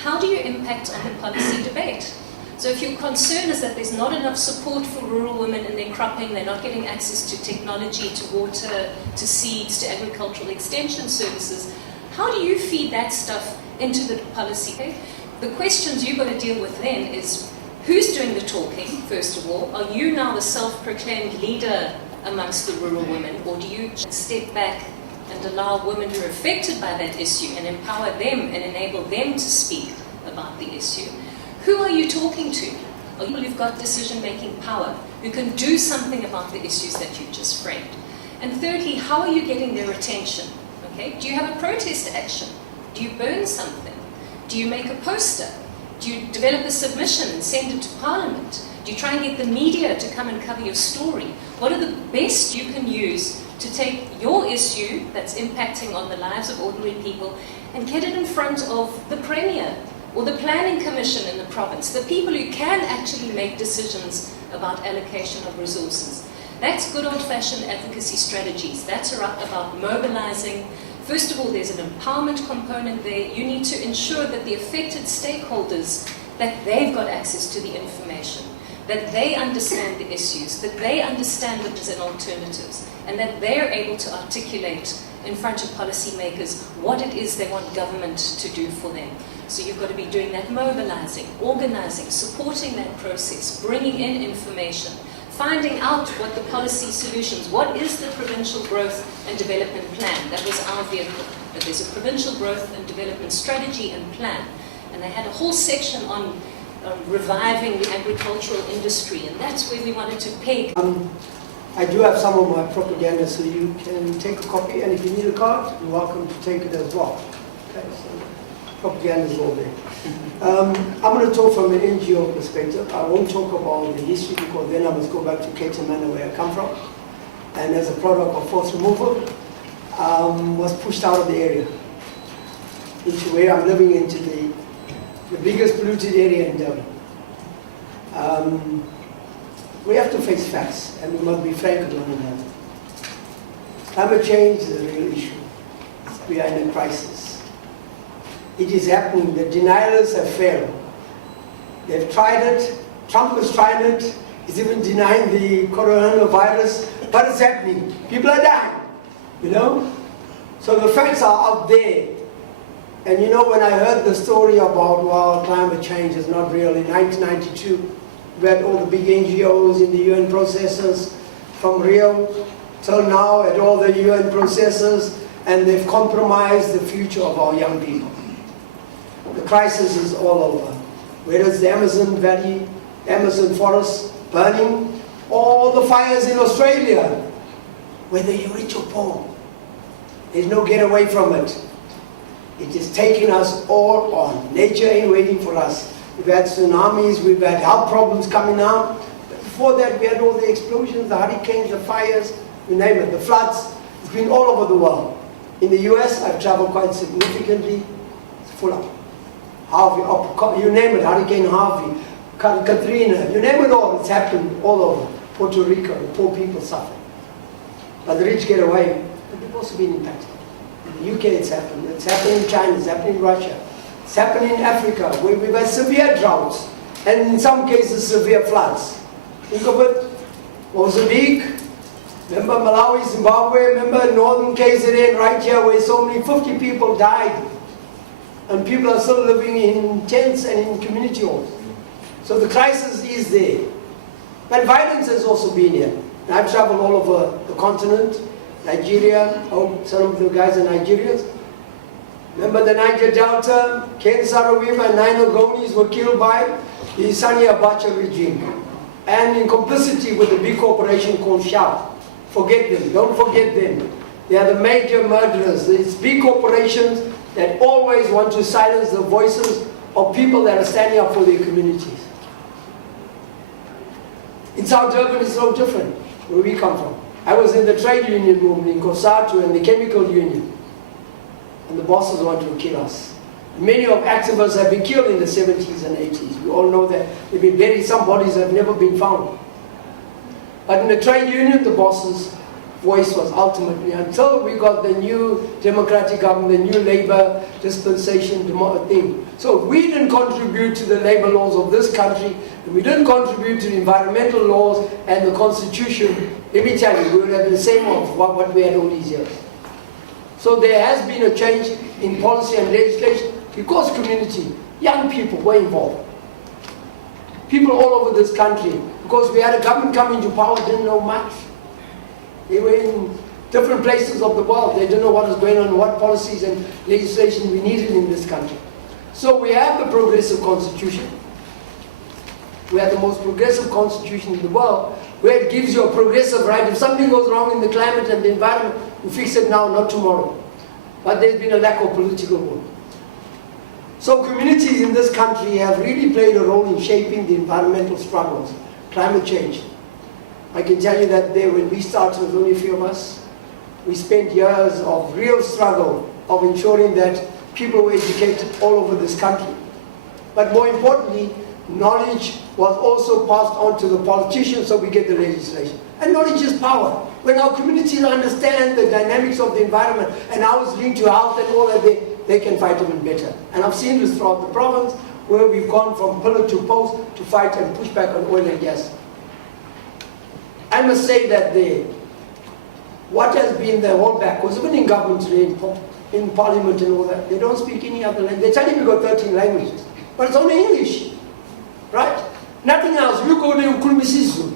How do you impact on the policy debate? So if your concern is that there's not enough support for rural women in their cropping, they're not getting access to technology, to water, to seeds, to agricultural extension services, how do you feed that stuff into the policy? Okay? The questions you've got to deal with then is, who's doing the talking, first of all? Are you now the self-proclaimed leader amongst the rural women, or do you step back and allow women who are affected by that issue and empower them and enable them to speak about the issue? Who are you talking to? Are people who've got decision-making power, who can do something about the issues that you've just framed? And thirdly, how are you getting their attention? Okay? Do you have a protest action? Do you burn something? Do you make a poster? Do you develop a submission and send it to Parliament? Do you try and get the media to come and cover your story? What are the best you can use to take your issue that's impacting on the lives of ordinary people and get it in front of the Premier or the Planning Commission in the province, the people who can actually make decisions about allocation of resources? That's good old-fashioned advocacy strategies. That's about mobilizing. First of all, there's an empowerment component there. You need to ensure that the affected stakeholders, that they've got access to the information, that they understand the issues, that they understand the and alternatives, and that they're able to articulate in front of policymakers what it is they want government to do for them. So you've got to be doing that mobilizing, organizing, supporting that process, bringing in information, finding out what the policy solutions, what is the provincial growth and development plan? That was our vehicle. That there's a provincial growth and development strategy and plan. And they had a whole section on reviving the agricultural industry, and that's where we wanted to peg. I do have some of my propaganda, so you can take a copy, and if you need a card, you're welcome to take it as well. Okay, so propaganda is all there. I'm going to talk from an NGO perspective. I won't talk about the history, because then I must go back to Cape Town, where I come from. And as a product of forced removal, was pushed out of the area into where I'm living, into the biggest polluted area in Durban. We have to face facts, and we must be frank with one another. Climate change is a real issue. We are in a crisis. It is happening. The deniers have failed. They've tried it. Trump has tried it. He's even denying the coronavirus, but it's happening. People are dying, you know? So the facts are out there. And you know, when I heard the story about, well, climate change is not real, in 1992, we had all the big NGOs in the UN processes, from Rio till now, at all the UN processes, and they've compromised the future of our young people. The crisis is all over. Whether it's the Amazon Valley, Amazon forest burning, all the fires in Australia, whether you're rich or poor, there's no get away from it. It is taking us all on. Nature ain't waiting for us. We've had tsunamis, we've had health problems coming out. But before that, we had all the explosions, the hurricanes, the fires, you name it, the floods. It's been all over the world. In the US, I've traveled quite significantly. It's full up. Harvey, you name it, Hurricane Harvey, Katrina, you name it all, it's happened all over. Puerto Rico, the poor people suffer. But the rich get away, but they've also been impacted. In the UK it's happening in China, it's happening in Russia, it's happening in Africa, where we've had severe droughts, and in some cases severe floods. Think of it, Mozambique, remember Malawi, Zimbabwe, remember northern KZN right here where so many 50 people died. And people are still living in tents and in community halls. So the crisis is there. But violence has also been here. And I've traveled all over the continent, Nigeria, some of the guys are Nigerians. Remember the Niger Delta, Ken Saro-Wiwa and 9 Ogonis were killed by the Sani Abacha regime. And in complicity with the big corporation called Shell. Forget them, don't forget them. They are the major murderers. These big corporations that always want to silence the voices of people that are standing up for their communities. In South Durban it's no different, where we come from. I was in the trade union movement in Kosatu and the chemical union. And the bosses want to kill us. Many of activists have been killed in the 70s and 80s. We all know that they've been buried, some bodies have never been found. But in the trade union, the bosses' voice was ultimately, until we got the new democratic government, the new labor dispensation thing. So if we didn't contribute to the labor laws of this country, and we didn't contribute to the environmental laws and the constitution, let me tell you, we would have the same of what we had all these years. So there has been a change in policy and legislation because community, young people were involved. People all over this country, because we had a government coming to power, didn't know much. They were in different places of the world. They didn't know what was going on, what policies and legislation we needed in this country. So we have the progressive constitution. We have the most progressive constitution in the world, where it gives you a progressive right. If something goes wrong in the climate and the environment, you fix it now, not tomorrow. But there's been a lack of political will. So communities in this country have really played a role in shaping the environmental struggles, climate change. I can tell you that there, when we started, with only a few of us, we spent years of real struggle of ensuring that people were educated all over this country. But more importantly, knowledge was also passed on to the politicians so we get the legislation. And knowledge is power. When our communities understand the dynamics of the environment and how it's linked to health and all that, they can fight even better. And I've seen this throughout the province, where we've gone from pillar to post to fight and push back on oil and gas. I must say that what has been the holdback was even in government today, in parliament and all that, they don't speak any other language. They tell you we've got 13 languages, but it's only English, right? Nothing else. You go to Ukulumisizu.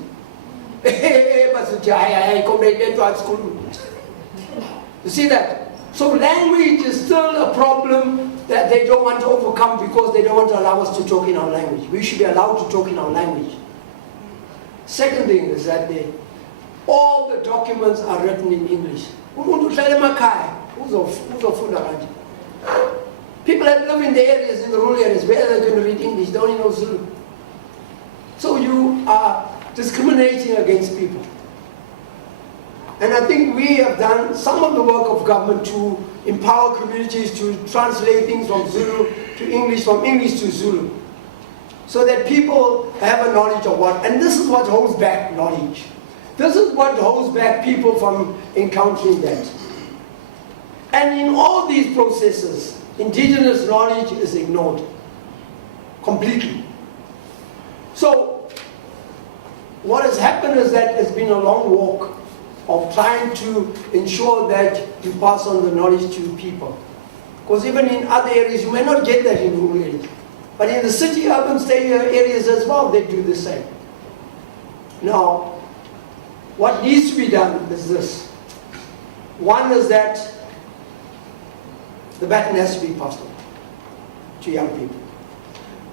You see that? So language is still a problem that they don't want to overcome because they don't want to allow us to talk in our language. We should be allowed to talk in our language. Second thing is that all the documents are written in English. People that live in the areas, in the rural areas, where are they going to read English? They only know Zulu. So you are discriminating against people. And I think we have done some of the work of government to empower communities to translate things from Zulu to English, from English to Zulu, so that people have a knowledge of what, and this is what holds back knowledge. This is what holds back people from encountering that. And in all these processes, indigenous knowledge is ignored completely. So what has happened is that it's been a long walk of trying to ensure that you pass on the knowledge to people. Because even in other areas, you may not get that in rural areas. But in the city, urban state areas as well, they do the same. Now, what needs to be done is this. One is that the baton has to be passed on to young people.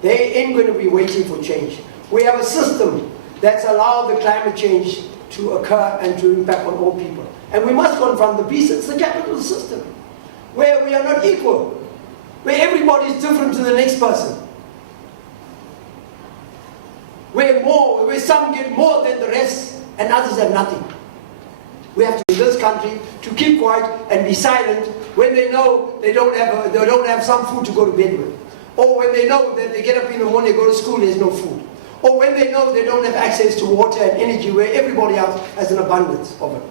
They ain't going to be waiting for change. We have a system that's allowed the climate change to occur and to impact on all people. And we must confront the beast. It's the capitalist system, where we are not equal, where everybody is different to the next person, where some get more than the rest and others have nothing. We have to, in this country, to keep quiet and be silent when they know they don't have some food to go to bed with, or when they know that they get up in the morning, they go to school, there's no food, or when they know they don't have access to water and energy where everybody else has an abundance of it.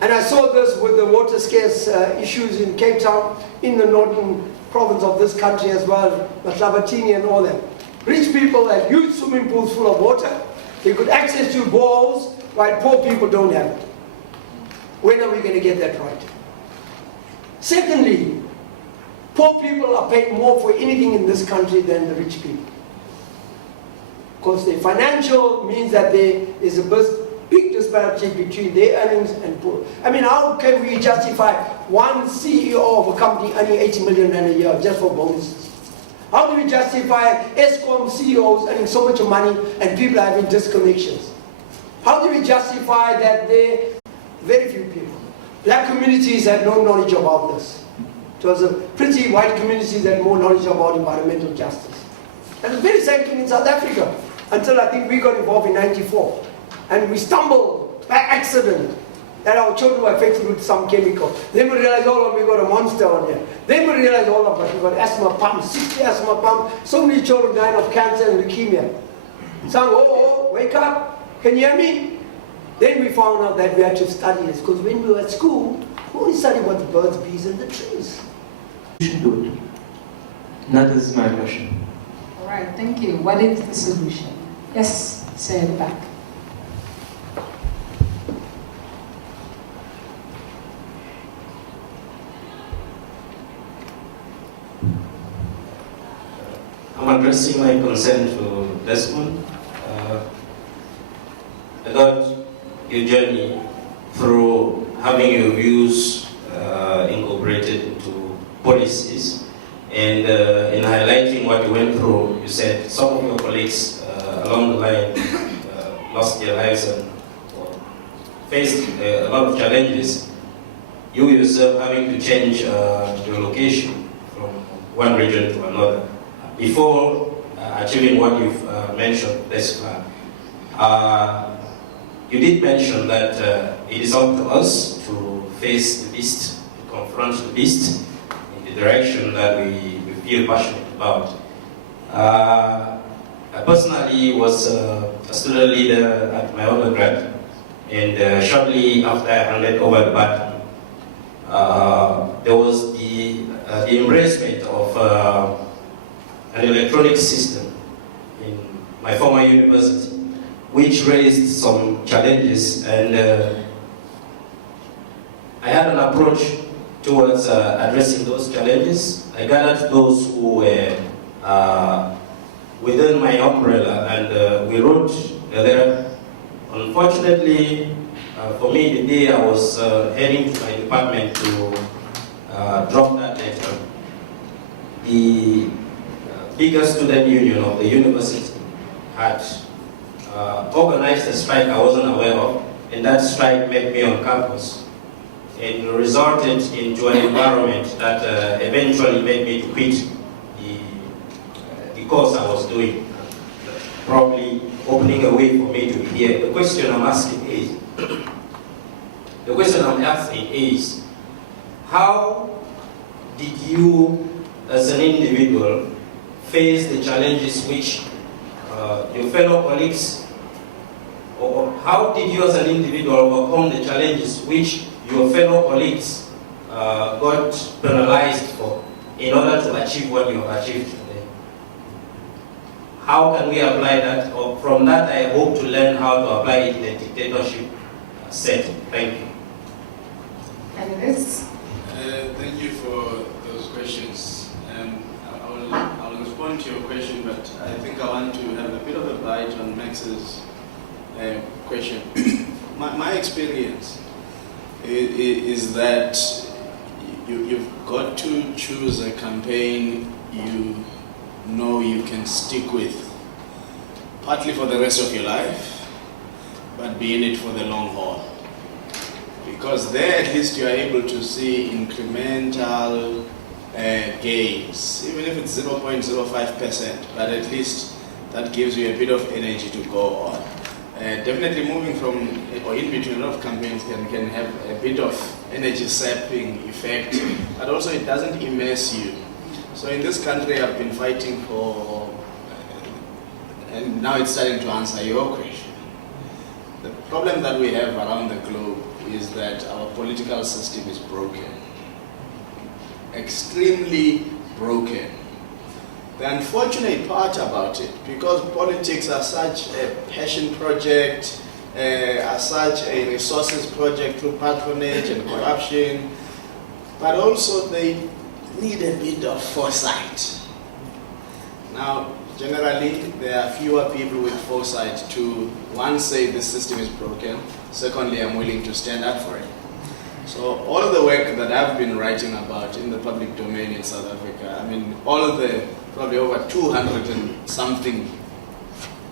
And I saw this with the water scarce issues in Cape Town, in the northern province of this country as well, Mahlabatini and all that. Rich people had huge swimming pools full of water. They could access to bowls, while poor people don't have it. When are we going to get that right? Secondly, poor people are paid more for anything in this country than the rich people. Because the financial means that there is a big disparity between their earnings and poor. I mean, how can we justify one CEO of a company earning 80 million a year just for bonuses? How do we justify ESCOM CEOs earning so much money and people having disconnections? How do we justify that very few people? Black communities had no knowledge about this. It was a pretty white communities that had more knowledge about environmental justice. And the very same thing in South Africa, until I think we got involved in '94. And we stumbled by accident that our children were affected with some chemical. Then we realized, oh, we got a monster on here. Then we realized, all of us, we got asthma pumps, 60 asthma pumps, so many children dying of cancer and leukemia. Saying, oh, wake up, can you hear me? Then we found out that we had to study this, because when we were at school, we only studied about the birds, bees, and the trees. You should do it. That is my question. All right, thank you. What is the solution? Yes, say at the back. I'm addressing my concern to Desmond about your journey through having your views incorporated into policies, and in highlighting what you went through, you said some of your colleagues along the line lost their lives and faced a lot of challenges. You yourself having to change your location from one region to another before achieving what you've mentioned thus far. You did mention that it is up to us to face the beast, to confront the beast in the direction that we feel passionate about. I personally was a student leader at my undergrad, and shortly after I handed over the baton, there was the embracement of an electronic system in my former university, which raised some challenges, and I had an approach towards addressing those challenges. I gathered those who were within my umbrella, and we wrote a letter. Unfortunately, for me, the day I was heading to my department to drop that letter, the biggest student union of the university had organized a strike I wasn't aware of, and that strike met me on campus and resulted into an environment that eventually made me to quit the course I was doing, probably opening a way for me to be here. The question I'm asking is, how did you, as an individual, face the challenges which your fellow colleagues, or how did you as an individual overcome the challenges which your fellow colleagues got penalized for in order to achieve what you have achieved today? How can we apply that? Or from that, I hope to learn how to apply it in a dictatorship setting. Thank you. Panelists? Thank you for those questions. I'll respond to your question, but I think I want to have a bit of a bite on Max's question. My experience is that you've got to choose a campaign you know you can stick with, partly for the rest of your life, but be in it for the long haul. Because there at least you are able to see incremental gains, even if it's 0.05%, but at least that gives you a bit of energy to go on. Definitely moving from or in between a lot of campaigns can have a bit of energy sapping effect, but also it doesn't immerse you. So in this country I've been fighting for and now it's starting to answer your question. The problem that we have around the globe is that our political system is broken. Extremely broken. The unfortunate part about it, because politics are such a passion project, are such a resources project through patronage and corruption, but also they need a bit of foresight. Now, generally, there are fewer people with foresight to, one, say this system is broken, secondly, I'm willing to stand up for it. So all of the work that I've been writing about in the public domain in South Africa, I mean, all of the probably over 200 and something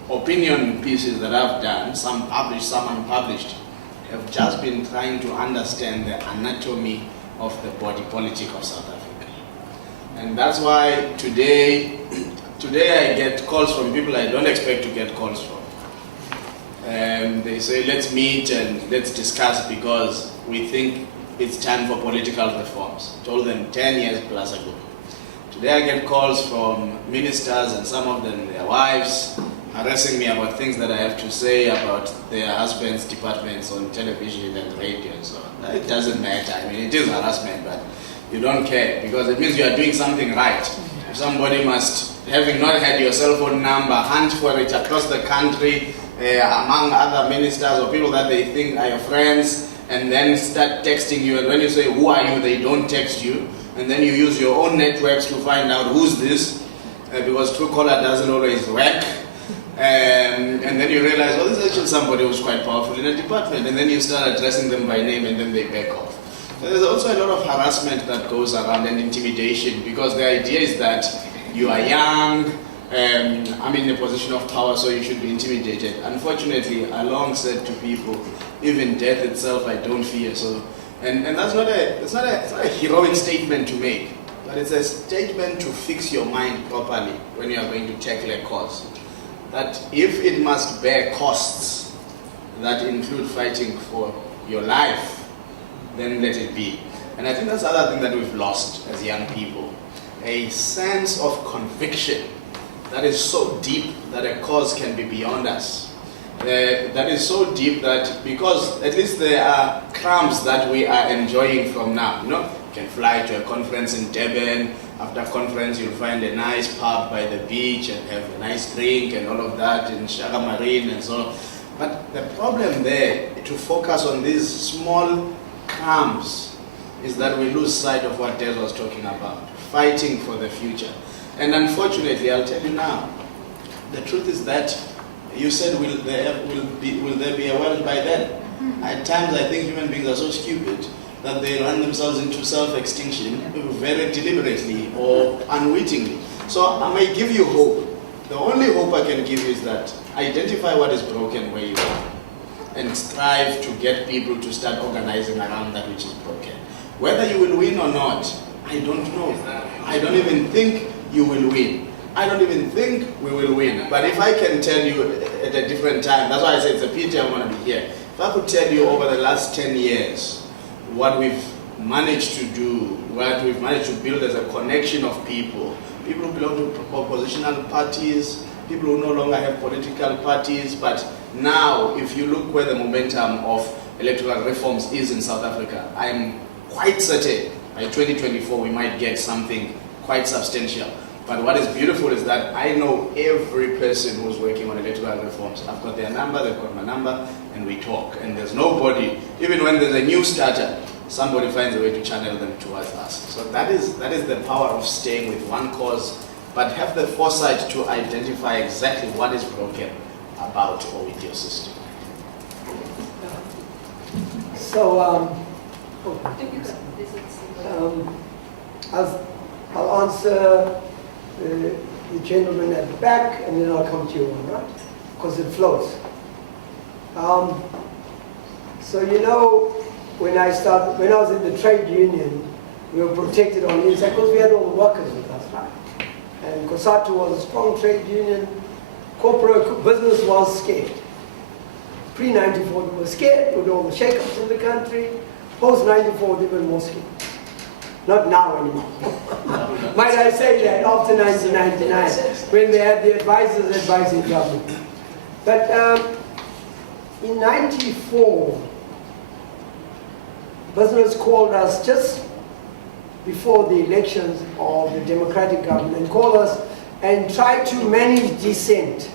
opinion pieces that I've done, some published, some unpublished, have just been trying to understand the anatomy of the body politic of South Africa. And that's why today I get calls from people I don't expect to get calls from. They say, let's meet and let's discuss because we think it's time for political reforms. I told them 10 years plus ago. Today I get calls from ministers and some of them their wives harassing me about things that I have to say about their husbands' departments on television and radio and so on. It doesn't matter. I mean, it is harassment, but you don't care because it means you are doing something right. If somebody must, having not had your cell phone number, hunt for it across the country among other ministers or people that they think are your friends, and then start texting you, and when you say, who are you, they don't text you, and then you use your own networks to find out who's this, because Truecaller doesn't always work, and then you realize, oh, this is actually somebody who's quite powerful in a department, and then you start addressing them by name, and then they back off. So there's also a lot of harassment that goes around and intimidation, because the idea is that you are young, I'm in a position of power, so you should be intimidated. Unfortunately, I long said to people, even death itself I don't fear. So, and that's it's not a heroic statement to make, but it's a statement to fix your mind properly when you are going to tackle a cause. That if it must bear costs that include fighting for your life, then let it be. And I think that's the other thing that we've lost as young people. A sense of conviction that is so deep that a cause can be beyond us. That is so deep that, because at least there are crumbs that we are enjoying from now. You know, you can fly to a conference in Durban. After conference, you'll find a nice pub by the beach and have a nice drink and all of that in Shaka Marine and so on. But the problem there, to focus on these small crumbs, is that we lose sight of what Des was talking about, fighting for the future. And unfortunately, I'll tell you now, the truth is that you said, will there be a world by then? At times, I think human beings are so stupid that they run themselves into self-extinction very deliberately or unwittingly. So I may give you hope. The only hope I can give you is that identify what is broken where you are and strive to get people to start organizing around that which is broken. Whether you will win or not, I don't know. I don't even think you will win. I don't even think we will win. But if I can tell you at a different time, that's why I say it's a pity I want to be here. If I could tell you over the last 10 years what we've managed to do, what we've managed to build as a connection of people who belong to oppositional parties, people who no longer have political parties, but now if you look where the momentum of electoral reforms is in South Africa, I'm quite certain by 2024 we might get something quite substantial. But what is beautiful is that I know every person who's working on electoral reforms. I've got their number, they've got my number, and we talk. And there's nobody, even when there's a new starter, somebody finds a way to channel them towards us. So that is the power of staying with one cause, but have the foresight to identify exactly what is broken about or with your system. So, I'll answer the gentleman at the back, and then I'll come to you, all right? Because it flows. So you know, when I was in the trade union, we were protected on the inside because we had all the workers with us, right? And COSATU was a strong trade union. Corporate business was scared. Pre-94, we were scared with all the shake-ups in the country. Post-94, they were more scared. not now anymore. Might I say that, after 1999, when they had the advisors advising government. But in 94, business called us just before the elections of the democratic government, called us and tried to manage dissent.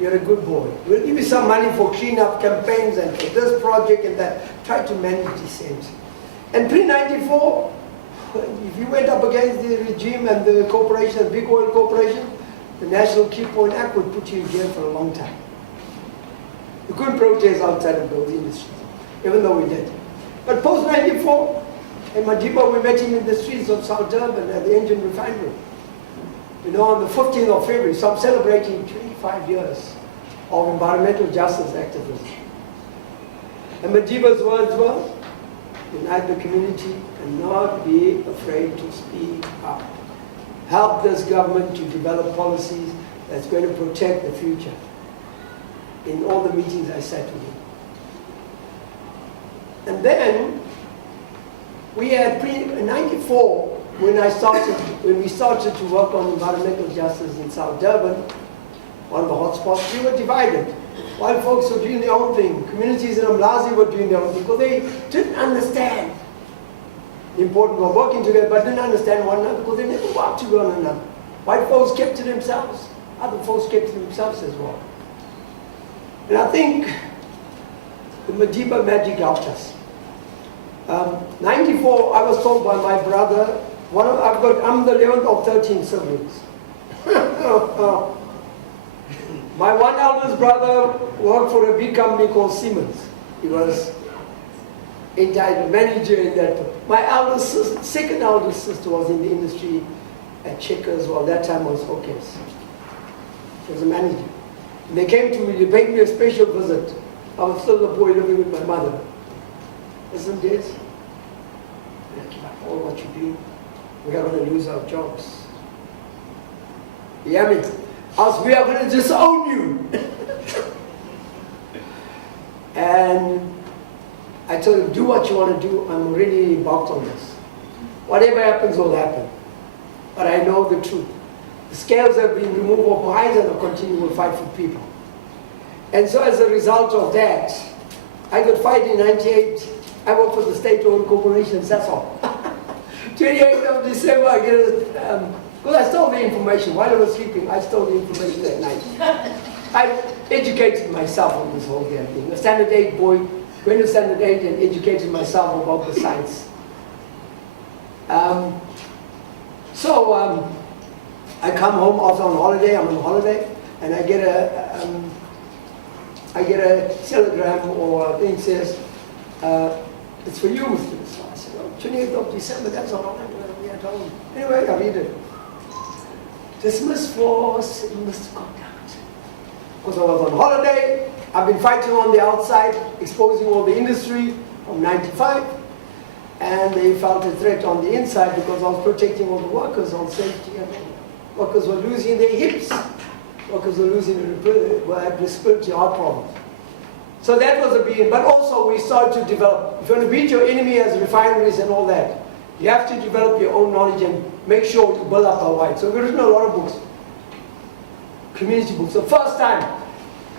You're a good boy. We'll give you some money for clean-up campaigns and for this project and that. Try to manage dissent. And pre-94, if you went up against the regime and the corporations, big oil corporations, the National Key Point Act would put you in jail for a long time. You couldn't protest outside of those industries, even though we did. But post-94, in Madiba, we met him in the streets of South Durban at the engine refinery. You know, on the 15th of February, so I'm celebrating 25 years of environmental justice activism. And Madiba's words were, unite the community and not be afraid to speak up. Help this government to develop policies that's going to protect the future. In all the meetings I sat with him. And then, we had in 94, when we started to work on environmental justice in South Durban, one of the hotspots, we were divided. While folks were doing their own thing, communities in Umlazi were doing their own thing, because they didn't understand the importance of working together, but didn't understand one another, because they never worked to one another. White folks kept to themselves, other folks kept to themselves as well. And I think the Madiba magic helped us. 94, I was told by my brother, I'm the 11th of 13 siblings. My one eldest brother worked for a big company called Siemens. He was entitled manager in that. My second eldest sister was in the industry at Checkers, well, that time was Hawkins. She was a manager. And they came to me, they paid me a special visit. I was still a boy living with my mother. Isn't it? Give up all what you do. We are going to lose our jobs. You hear me? Else we are going to disown you. And I told him, do what you want to do. I'm really embarked on this. Whatever happens will happen. But I know the truth. The scales have been removed off my eyes and I'll continue to fight for people. And so as a result of that, I got fired in 98. I worked for the state-owned corporation, that's all. 28th of December, I get a, because I stole the information. While I was sleeping, I stole the information that night. I educated myself on this whole damn thing. A Standard 8 boy, going to Standard 8 and educated myself about the science. I come home after on holiday, I'm on holiday, and I get a telegram or a thing says, it's for you, Mr. So I said, oh, 28th of December, that's all right. We at home. Anyway, I read it. Dismissed for misconduct. Because I was on holiday, I've been fighting on the outside, exposing all the industry from 95, and they felt a threat on the inside because I was protecting all the workers on safety. And workers were losing their hips. Workers were losing respiratory heart problems. So that was a beginning. But also we started to develop. If you want to beat your enemy as refineries and all that, you have to develop your own knowledge and make sure you build up our white. So we've written a lot of books, community books. The first time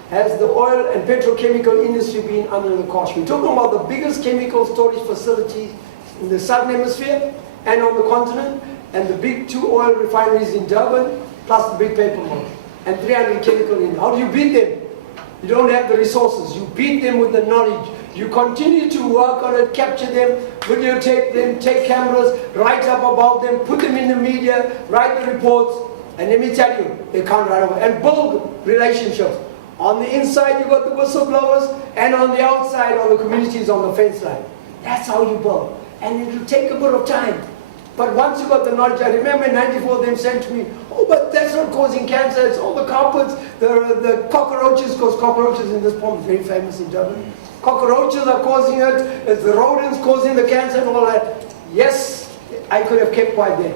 has the oil and petrochemical industry been under the cosh. We're talking about the biggest chemical storage facilities in the southern hemisphere and on the continent, and the big 2 oil refineries in Durban, plus the big paper mill, and 300 chemical in. How do you beat them? You don't have the resources. You beat them with the knowledge. You continue to work on it, capture them, videotape them, take cameras, write up about them, put them in the media, write the reports, and let me tell you, they can't run away. And build relationships. On the inside, you got the whistleblowers, and on the outside, all the communities on the fence line. That's how you build. And it will take a bit of time. But once you got the knowledge, I remember in 94, them said to me, oh, but that's not causing cancer, it's all the carpets, the cockroaches, because cockroaches in this pond is very famous in Durban. Cockroaches are causing it, it's the rodents causing the cancer and all that. Yes, I could have kept quiet there.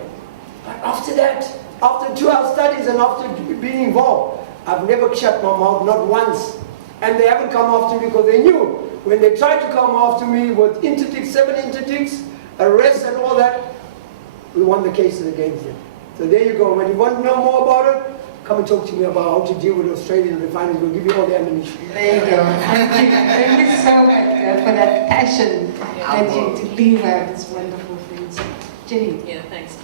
But after that, after 2-hour studies and after being involved, I've never shut my mouth, not once. And they haven't come after me because they knew when they tried to come after me with interdicts, 7 interdicts, arrests and all that, we won the cases against them. So there you go. When you want to know more about it, come and talk to me about how to deal with Australian refineries. We'll give you all the ammunition. There you go. Thank you. Thank you so much for that passion that you deliver. It's wonderful things. Jenny. Yeah, thanks.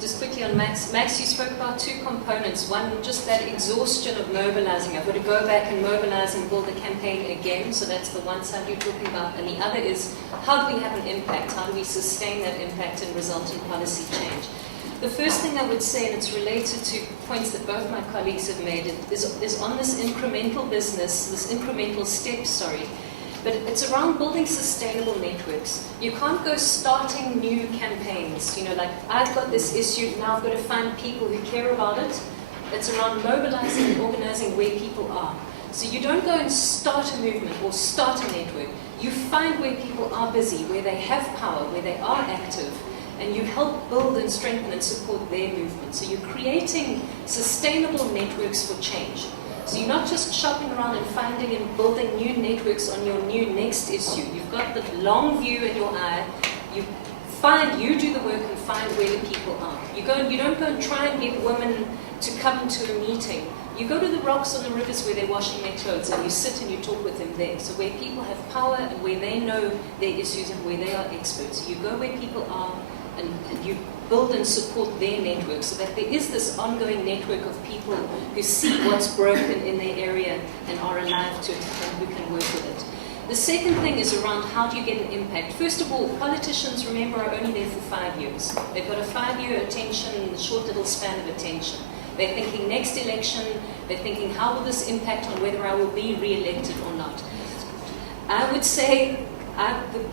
Just quickly on Max. Max, you spoke about two components. One, just that exhaustion of mobilizing. I've got to go back and mobilize and build a campaign again. So that's the one side you're talking about. And the other is, how do we have an impact? How do we sustain that impact and result in policy change? The first thing I would say, and it's related to points that both my colleagues have made, is on this incremental business, this incremental step, but it's around building sustainable networks. You can't go starting new campaigns, like I've got this issue, now I've got to find people who care about it. It's around mobilizing and organizing where people are. So you don't go and start a movement or start a network. You find where people are busy, where they have power, where they are active, and you help build and strengthen and support their movement. So you're creating sustainable networks for change. So you're not just shopping around and finding and building new networks on your new next issue. You've got the long view in your eye. You do the work and find where the people are. You don't go and try and get women to come to a meeting. You go to the rocks on the rivers where they're washing their clothes, and you sit and you talk with them there. So where people have power and where they know their issues and where they are experts. So you go where people are, and you build and support their network so that there is this ongoing network of people who see what's broken in their area and are alive to it and who can work with it. The second thing is around how do you get an impact. First of all, politicians, remember, are only there for 5 years. They've got a 5-year attention, short little span of attention. They're thinking next election, they're thinking how will this impact on whether I will be re-elected or not. I would say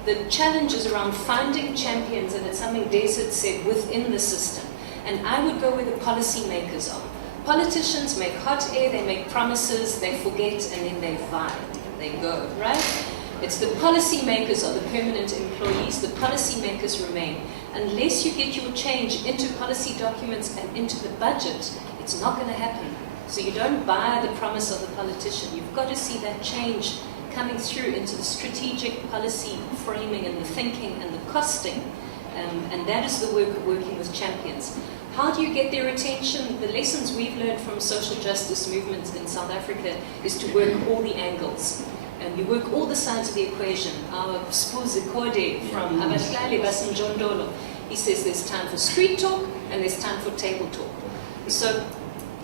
the challenge is around finding champions, and it's something Desmond said, within the system. And I would go where the policy makers are. Politicians make hot air, they make promises, they forget, and then they vibe. They go, right? It's the policy makers are the permanent employees. The policy makers remain. Unless you get your change into policy documents and into the budget, it's not going to happen. So you don't buy the promise of the politician. You've got to see that change coming through into the strategic policy framing and the thinking and the costing. And that is the work of working with champions. How do you get their attention? The lessons we've learned from social justice movements in South Africa is to work all the angles. And you work all the sides of the equation. Our Spuzi Kode from Abahlali Basinjondolo, he says there's time for street talk and there's time for table talk. So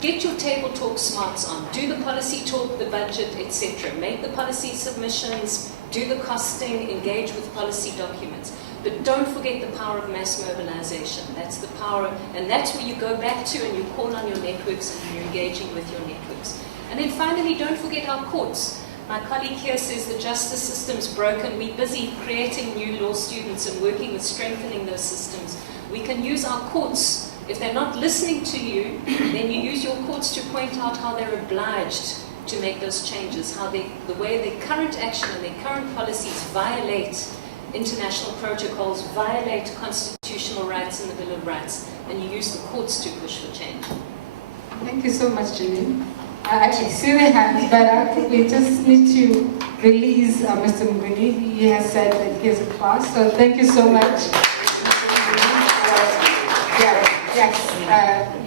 get your table talk smarts on. Do the policy talk, the budget, etc. Make the policy submissions, do the costing, engage with policy documents. But don't forget the power of mass mobilization. That's the power, and that's where you go back to and you call on your networks and you're engaging with your networks. And then finally, don't forget our courts. My colleague here says the justice system's broken. We're busy creating new law students and working with strengthening those systems. We can use our courts. If they're not listening to you, then you use your courts to point out how they're obliged to make those changes, how the way their current action and their current policies violate international protocols, violate constitutional rights and the Bill of Rights, and you use the courts to push for change. Thank you so much, Janine. I see the hands, but we just need to release Mr. Mnguni. He has said that he has a class, so thank you so much.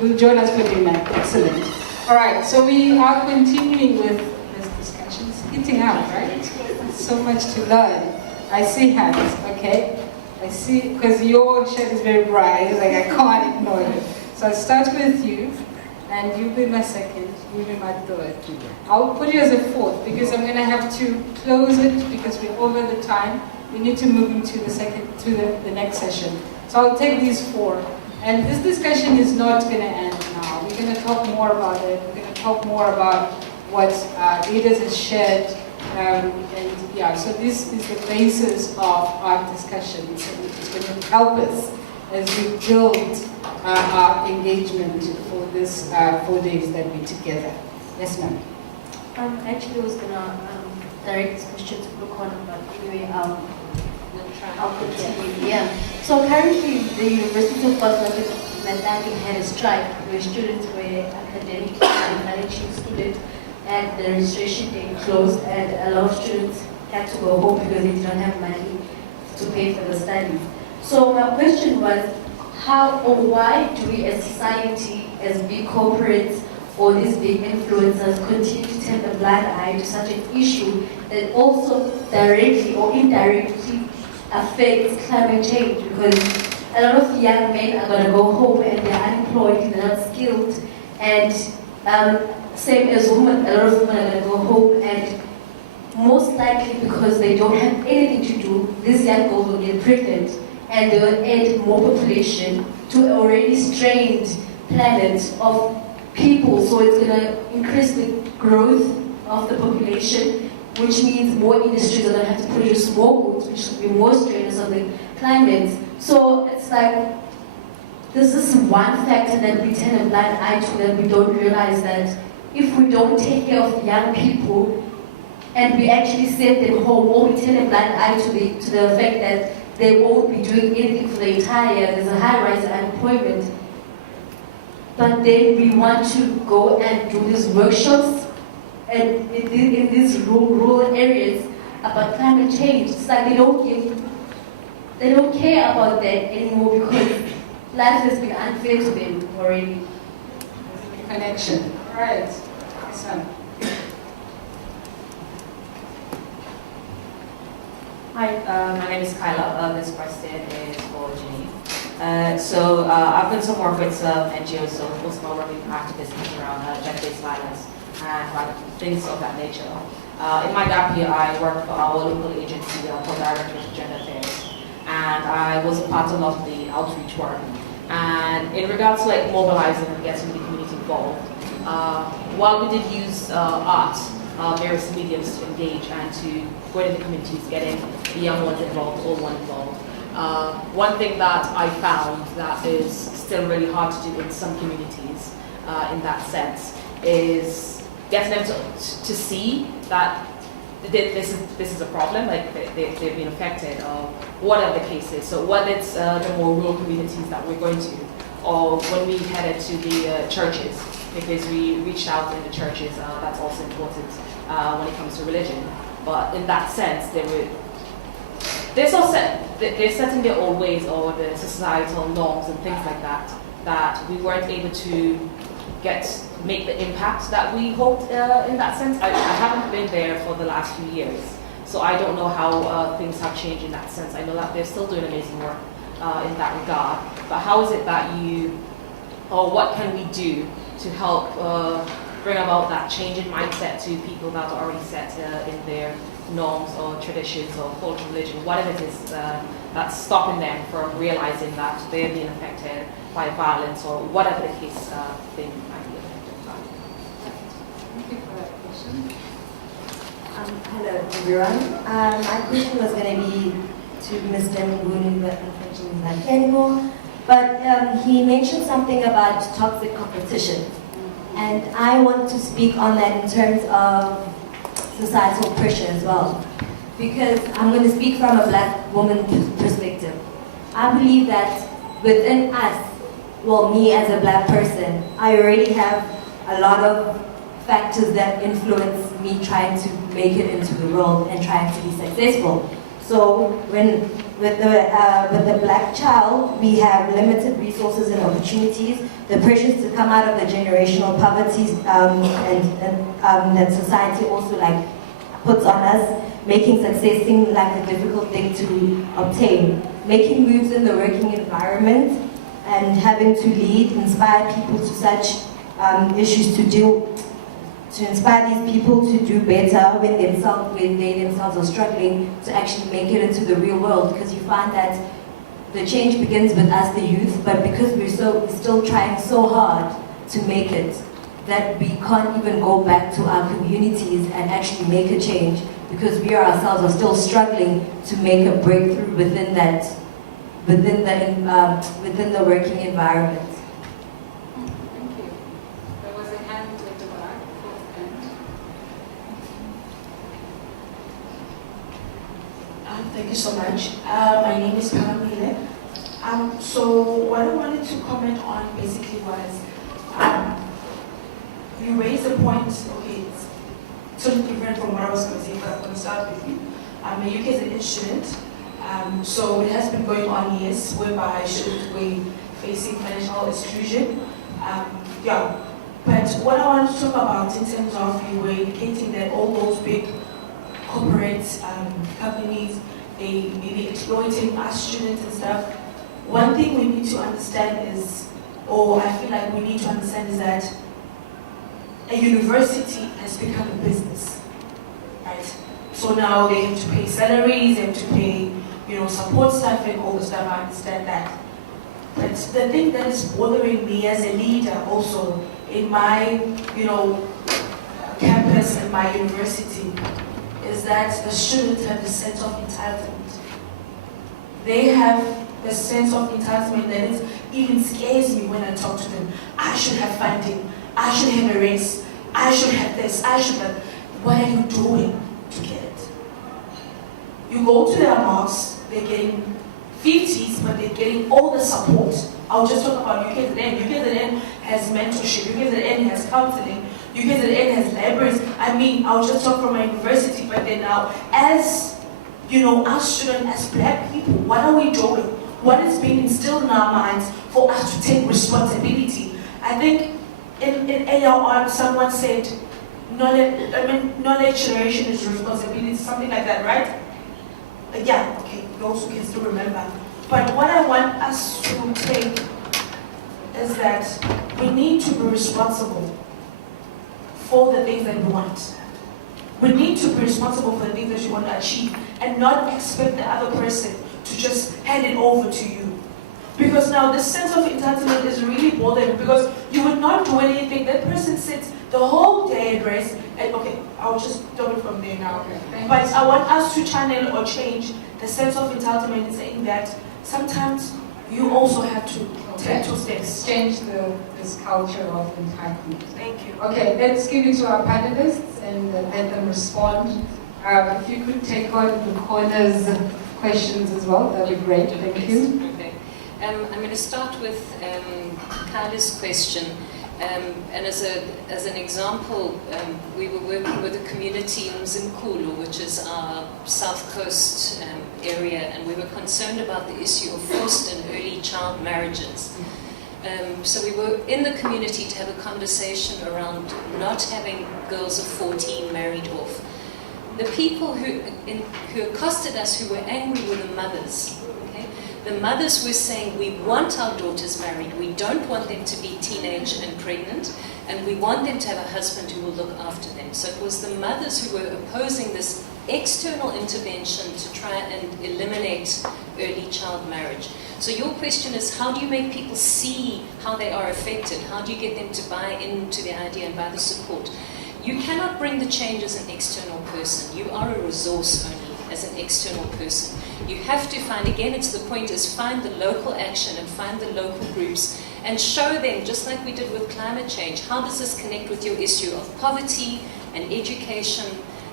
You'll join us for dinner. Excellent. All right, so we are continuing with this discussion. It's eating out, right? So much to learn. I see hands, okay? I see, because your shirt is very bright, like I can't ignore it. So I'll start with you, and you'll be my second, you'll be my third. I'll put you as a fourth, because I'm going to have to close it, because we're over the time. We need to move into the next session. So I'll take these four. And this discussion is not going to end now. We're going to talk more about it. We're going to talk more about what leaders have shared. So this is the basis of our discussion. It's going to help us as we build our engagement for this 4 days that we're together. Yes, ma'am. Actually, I was going to direct this question to Lukhona, but anyway, I'll continue. Yeah. So currently, the University of KwaZulu-Natal had a strike where students were academically and financially students, and the registration day closed, and a lot of students had to go home because they did not have money to pay for the studies. So my question was, how or why do we as society, as big corporates or these big influencers continue to turn a blind eye to such an issue that also directly or indirectly affects climate change? Because a lot of young men are going to go home and they're unemployed, they're not skilled, and same as women, a lot of women are going to go home, and most likely because they don't have anything to do, these young girls will get pregnant and they will add more population to an already strained planet of people. So it's going to increase the growth of the population, which means more industries are going to have to produce more goods, which will be more strenuous on the climate. So it's like, this is one factor that we turn a blind eye to, that we don't realize that if we don't take care of young people and we actually send them home, or we turn a blind eye to the fact that they won't be doing anything for the entire year, there's a high rise in unemployment. But then we want to go and do these workshops and in these rural areas about climate change. It's like they don't care about that anymore because life has been unfair to them already. Connection. All right. Son. Hi, my name is Kyla. This question is for Janine. I've done some work with some NGOs, so most of my work with activism around gender-based violence and things of that nature. In my gap year, I worked for our local agency called Director of Gender Affairs, and I was a part of a lot of the outreach work. And in regards to like mobilizing and getting the community involved, while we did use art, various mediums to engage and to go into the communities, getting the young ones involved, old ones involved. One thing that I found that is still really hard to do in some communities in that sense is getting them to see that this is a problem, like they've been affected, or what are the cases. So whether it's the more rural communities that we're going to, or when we headed to the churches, because we reached out in the churches, that's also important when it comes to religion. But in that sense, they're setting their own ways or the societal norms and things like that, that we weren't able to make the impact that we hoped in that sense. I haven't been there for the last few years, so I don't know how things have changed in that sense. I know that they're still doing amazing work in that regard, but how is it that or what can we do to help bring about that change in mindset to people that are already set in their norms or traditions or culture, religion, whatever it is that's stopping them from realizing that they're being affected by violence or whatever the case they might be affected by. Thank you for that question. Hello everyone. My question was going to be to Mr. Mnguni, but unfortunately he's not here anymore. But he mentioned something about toxic competition. And I want to speak on that in terms of societal pressure as well. Because I'm going to speak from a black woman perspective. I believe that within us, well, me as a black person, I already have a lot of factors that influence me trying to make it into the world and trying to be successful. So with the black child, we have limited resources and opportunities, the pressures to come out of the generational poverty that society also like puts on us, making success seem like a difficult thing to obtain, making moves in the working environment and having to lead, inspire people to such issues to inspire these people to do better when they themselves are struggling to actually make it into the real world, because you find that the change begins with us, the youth, but because we're still trying so hard to make it, that we can't even go back to our communities and actually make a change, because we ourselves are still struggling to make a breakthrough within the working environment. Thank you. There was a hand at the back. Thank you so much. My name is Panelists. So what I wanted to comment on basically was, you raised a point, okay, it's sort of different from what I was going to say, but I'm going to start with you. The UK is an instrument, so it has been going on years, whereby we facing financial exclusion. Yeah. But what I want to talk about in terms of, you were indicating that all those big corporate companies, they may be exploiting us students and stuff. One thing we need to understand is, or I feel like we need to understand, is that a university has become a business, right? So now they have to pay salaries, they have to pay, support staff and all the stuff. I understand that. But the thing that is bothering me as a leader also in my, campus and my university is that the students have a sense of entitlement. They have a sense of entitlement that even scares me when I talk to them. I should have funding. I should have a race. I should have this. I should have. What are you doing to get it? You go to their marks, they're getting 50s, but they're getting all the support. I'll just talk about UKZN. UKZN has mentorship. UKZN has counseling. UKZN has libraries. I mean, I'll just talk from my university, but then now, as us students, as black people, what are we doing? What is being instilled in our minds for us to take responsibility? I think in AR, someone said, knowledge generation is responsibility, something like that, right? Yeah, okay, those who can still remember. But what I want us to take is that we need to be responsible for the things that we want. We need to be responsible for the things that you want to achieve and not expect the other person to just hand it over to you. Because now this sense of entitlement is really bothering, because you would not do anything. That person sits the whole day at rest, and okay, I'll just do it from there now. Okay, but I want us to channel or change the sense of entitlement in saying that sometimes you also have to take 2 steps. Change this culture of entitlement. Thank you. Okay, let's give it to our panelists and let them respond. If you could take on Lukhona's questions as well, that would be great. Thank you. Okay. I'm going to start with Kyla's question. And as an example, we were working with a community in Mzolo, which is our south coast area, and we were concerned about the issue of forced and early child marriages. So we were in the community to have a conversation around not having girls of 14 married off. The people who accosted us, who were angry, were the mothers. The mothers were saying, we want our daughters married, we don't want them to be teenage and pregnant, and we want them to have a husband who will look after them. So it was the mothers who were opposing this external intervention to try and eliminate early child marriage. So your question is, how do you make people see how they are affected? How do you get them to buy into the idea and buy the support? You cannot bring the change as an external person. You are a resource only as an external person. You have to find, again, it's the point is find the local action and find the local groups and show them, just like we did with climate change, how does this connect with your issue of poverty and education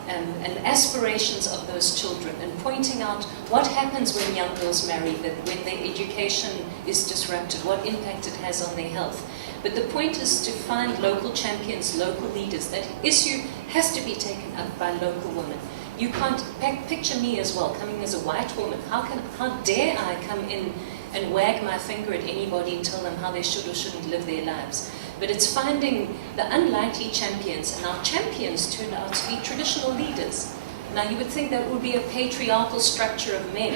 and aspirations of those children, and pointing out what happens when young girls marry, that when their education is disrupted, what impact it has on their health. But the point is to find local champions, local leaders. That issue has to be taken up by local women. You can't picture me as well, coming as a white woman. How dare I come in and wag my finger at anybody and tell them how they should or shouldn't live their lives? But it's finding the unlikely champions, and our champions turned out to be traditional leaders. Now you would think that would be a patriarchal structure of men,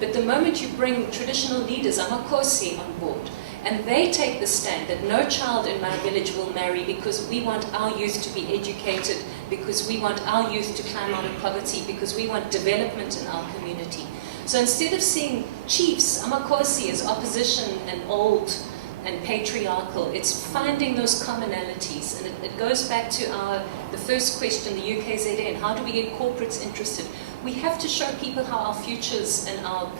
but the moment you bring traditional leaders, Amakosi, on board, and they take the stand that no child in my village will marry because we want our youth to be educated, because we want our youth to climb out of poverty, because we want development in our community. So instead of seeing chiefs, Amakosi, as opposition and old and patriarchal, it's finding those commonalities. And it goes back to the first question, the UKZN, how do we get corporates interested? We have to show people how our futures and how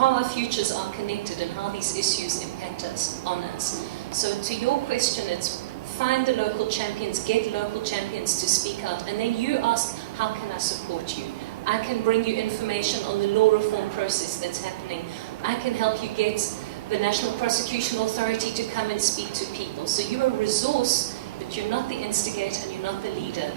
our futures are connected and how these issues impact us, on us. So to your question, it's find the local champions, get local champions to speak out, and then you ask, how can I support you? I can bring you information on the law reform process that's happening. I can help you get the National Prosecution Authority to come and speak to people. So you're a resource, but you're not the instigator and you're not the leader.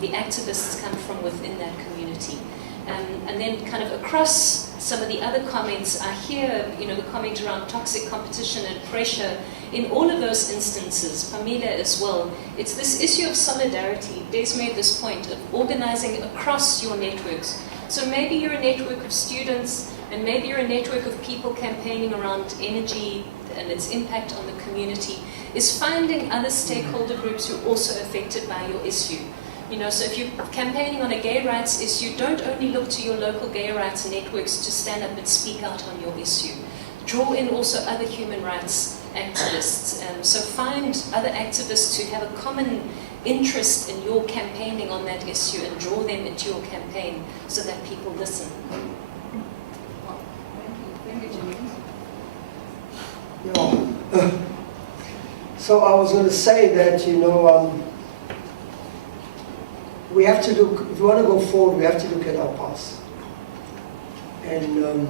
The activists come from within that community. And then kind of across some of the other comments, I hear, the comment around toxic competition and pressure. In all of those instances, Pamela as well, it's this issue of solidarity. Des made this point of organizing across your networks. So maybe you're a network of students, and maybe you're a network of people campaigning around energy and its impact on the community, is finding other stakeholder groups who are also affected by your issue. So if you're campaigning on a gay rights issue, don't only look to your local gay rights networks to stand up and speak out on your issue. Draw in also other human rights activists. So find other activists who have a common interest in your campaigning on that issue and draw them into your campaign so that people listen. Thank you, Janice. Yeah. So I was going to say that, we have to look, if we want to go forward, we have to look at our past. And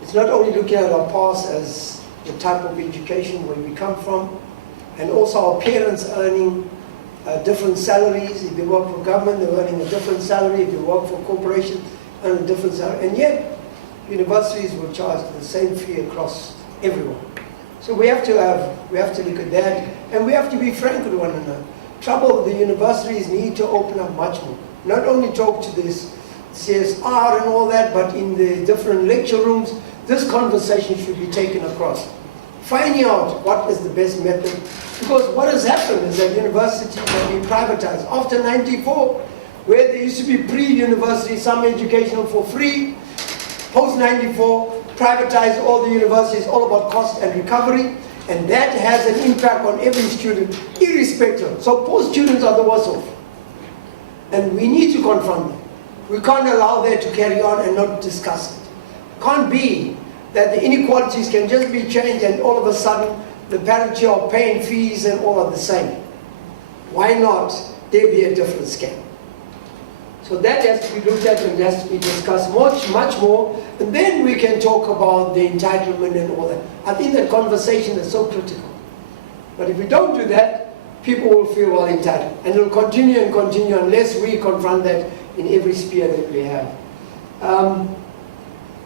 it's not only looking at our past as the type of education where we come from, and also our parents earning different salaries. If they work for government, they're earning a different salary. If they work for corporations, earn a different salary. And yet, universities will charge the same fee across everyone. So we have to look at that, and we have to be frank with one another. Trouble, the universities need to open up much more. Not only talk to this CSR and all that, but in the different lecture rooms, this conversation should be taken across. Finding out what is the best method, because what has happened is that universities have been privatized. After 94, where there used to be pre-university, some education for free, post-94, privatized all the universities, all about cost and recovery, and that has an impact on every student, irrespective. So poor students are the worst off. And we need to confront them. We can't allow that to carry on and not discuss it. Can't be that the inequalities can just be changed and all of a sudden the parity of paying fees and all are the same. Why not there be a different scale? So that has to be looked at and has to be discussed much more, and then we can talk about the entitlement and all that. I think that conversation is so critical. But if we don't do that, people will feel well entitled, and it will continue and continue unless we confront that in every sphere that we have.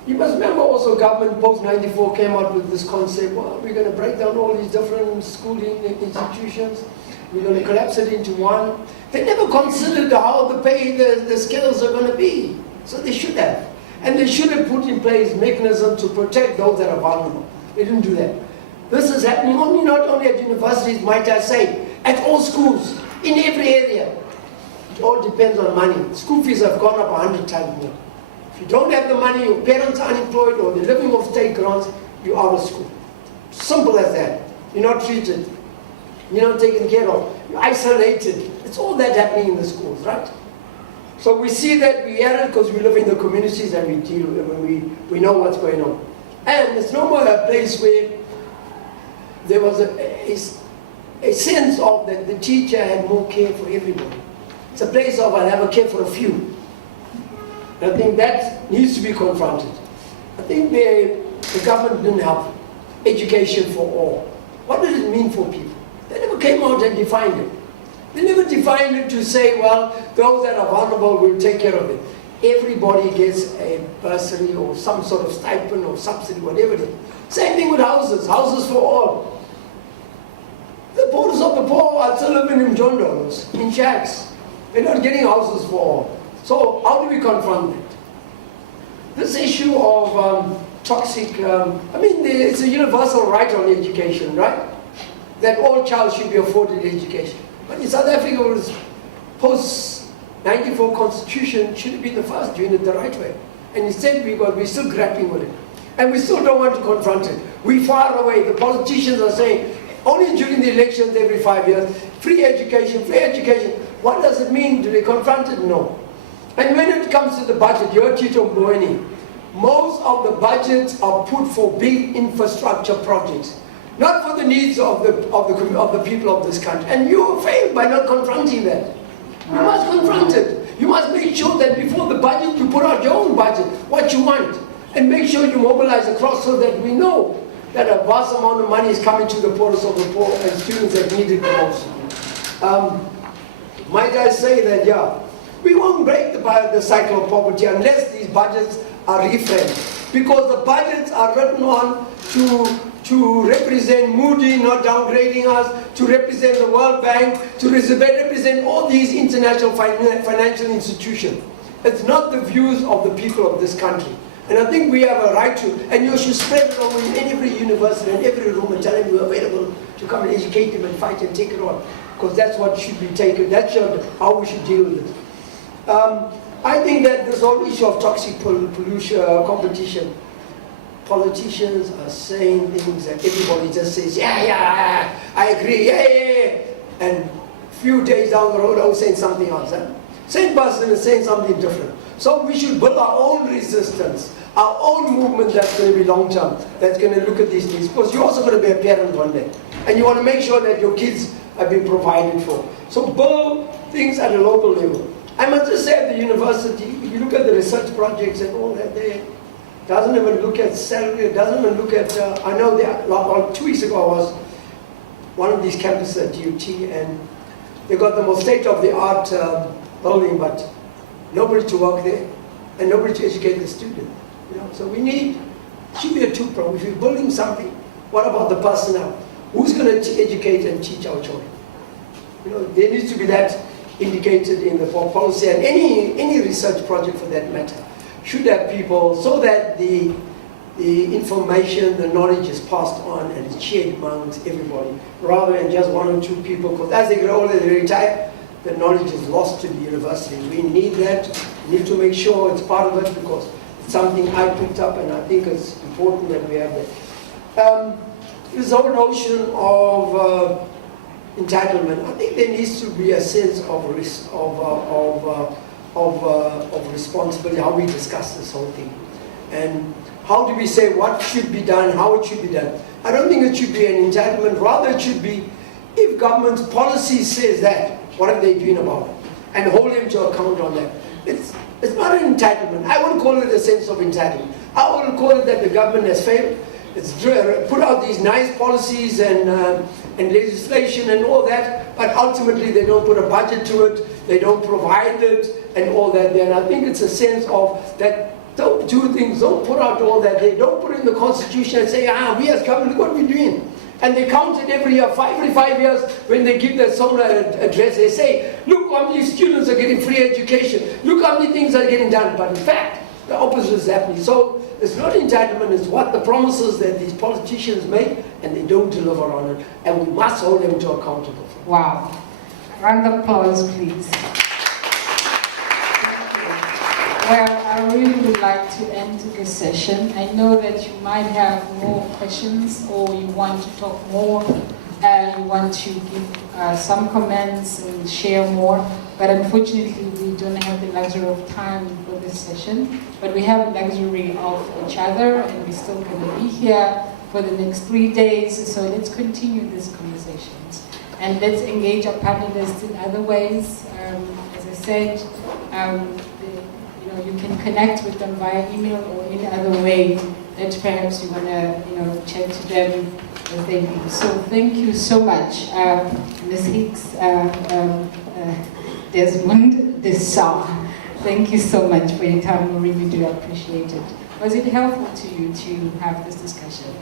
You must remember also government post-94 came out with this concept, well, we're going to break down all these different schooling institutions, we're going to collapse it into one. They never considered how the scales are going to be. So they should have. And they should have put in place mechanisms to protect those that are vulnerable. They didn't do that. This is happening not only at universities, might I say, at all schools, in every area. It all depends on money. School fees have gone up 100 times more. If you don't have the money, your parents are unemployed, or they're living off state grants, you're out of school. Simple as that. You're not treated. You're not taken care of. You're isolated. It's all that happening in the schools, right? So we see that, we hear it because we live in the communities and we deal with it, we know what's going on. And it's no more a place where there was a sense of that the teacher had more care for everybody. It's a place of I'll have a care for a few. I think that needs to be confronted. I think the government didn't help education for all. What does it mean for people? They never came out and defined it. They never defined it to say, well, those that are vulnerable will take care of it. Everybody gets a bursary or some sort of stipend or subsidy, whatever it is. Same thing with houses, houses for all. The poorest of the poor are still living in jondos, in shacks. They're not getting houses for all. So how do we confront that? This issue of toxic, it's a universal right on education, right? That all child should be afforded education. But in South Africa, it was post-94 constitution should have been the first doing it the right way. And instead, we're still grappling with it. And we still don't want to confront it. We're far away. The politicians are saying, only during the elections every 5 years, free education, free education. What does it mean? Do they confront it? No. And when it comes to the budget, you're Tito Mnguni, most of the budgets are put for big infrastructure projects. Not for the needs of the people of this country. And you failed by not confronting that. You must confront it. You must make sure that before the budget, you put out your own budget, what you want. And make sure you mobilize across so that we know that a vast amount of money is coming to the poorest of the poor and students that need it the most. Might I say that, yeah, We won't break the cycle of poverty unless these budgets are reframed. Because the budgets are written on to represent Moodley not downgrading us, to represent the World Bank, to represent all these international financial institutions. It's not the views of the people of this country. And I think we have a right to, and you should spread it over in every university and every room and tell them you're available to come and educate them and fight and take it on. Because that's what should be taken, that's how we should deal with it. I think that this whole issue of toxic pollution, competition, politicians are saying things that everybody just says, yeah, I agree, yeah. And a few days down the road, I was saying something else. Same person is saying something different. So we should build our own resistance, our own movement that's going to be long-term, that's going to look at these things. Because you're also going to be a parent one day. And you want to make sure that your kids have been provided for. So build things at a local level. I must just say at the university, if you look at the research projects and all that, they doesn't even look at salary, it doesn't even look at, I know that 2 weeks ago I was one of these campuses at UT and they got the most state-of-the-art building, but nobody to work there and nobody to educate the student. You know? So we need, should be a two-prong. If you're building something, what about the personnel? Who's going to educate and teach our children? You know, there needs to be that indicated in the policy, and any research project for that matter should have people so that the information, the knowledge is passed on and is shared amongst everybody, rather than just one or two people, because as they get older, they retire, the knowledge is lost to the university. We need that. We need to make sure it's part of it, because it's something I picked up and I think it's important that we have that. This whole notion of entitlement, I think there needs to be a sense of responsibility, how we discuss this whole thing. And how do we say what should be done, how it should be done. I don't think it should be an entitlement, rather it should be, if government's policy says that, what are they doing about it? And hold them to account on that. It's not an entitlement. I wouldn't call it a sense of entitlement. I wouldn't call it that the government has failed. It's put out these nice policies and legislation and all that, but ultimately they don't put a budget to it, they don't provide it and all that there. And I think it's a sense of that, don't do things, don't put out all that, they don't put it in the constitution and say, we as government, look what we're doing. And they count it every year, every 5 years, when they give their solar address, they say, look how many students are getting free education, look how many things are getting done. But in fact, the opposite is happening. So it's not entitlement, it's what the promises that these politicians make and they don't deliver on it. And we must hold them to accountable for it. Wow. Round of applause, please. Well, I really would like to end this session. I know that you might have more questions or you want to talk more, you want to give some comments and share more, but unfortunately we don't have the luxury of time for this session, but we have the luxury of each other and we're still going to be here for the next 3 days, so let's continue these conversations and let's engage our panelists in other ways. As I said, you can connect with them via email or any other way that perhaps you want to chat to them as they need. So thank you so much, Ms. Hicks, Desmond, thank you so much for your time. We really do appreciate it. Was it helpful to you to have this discussion?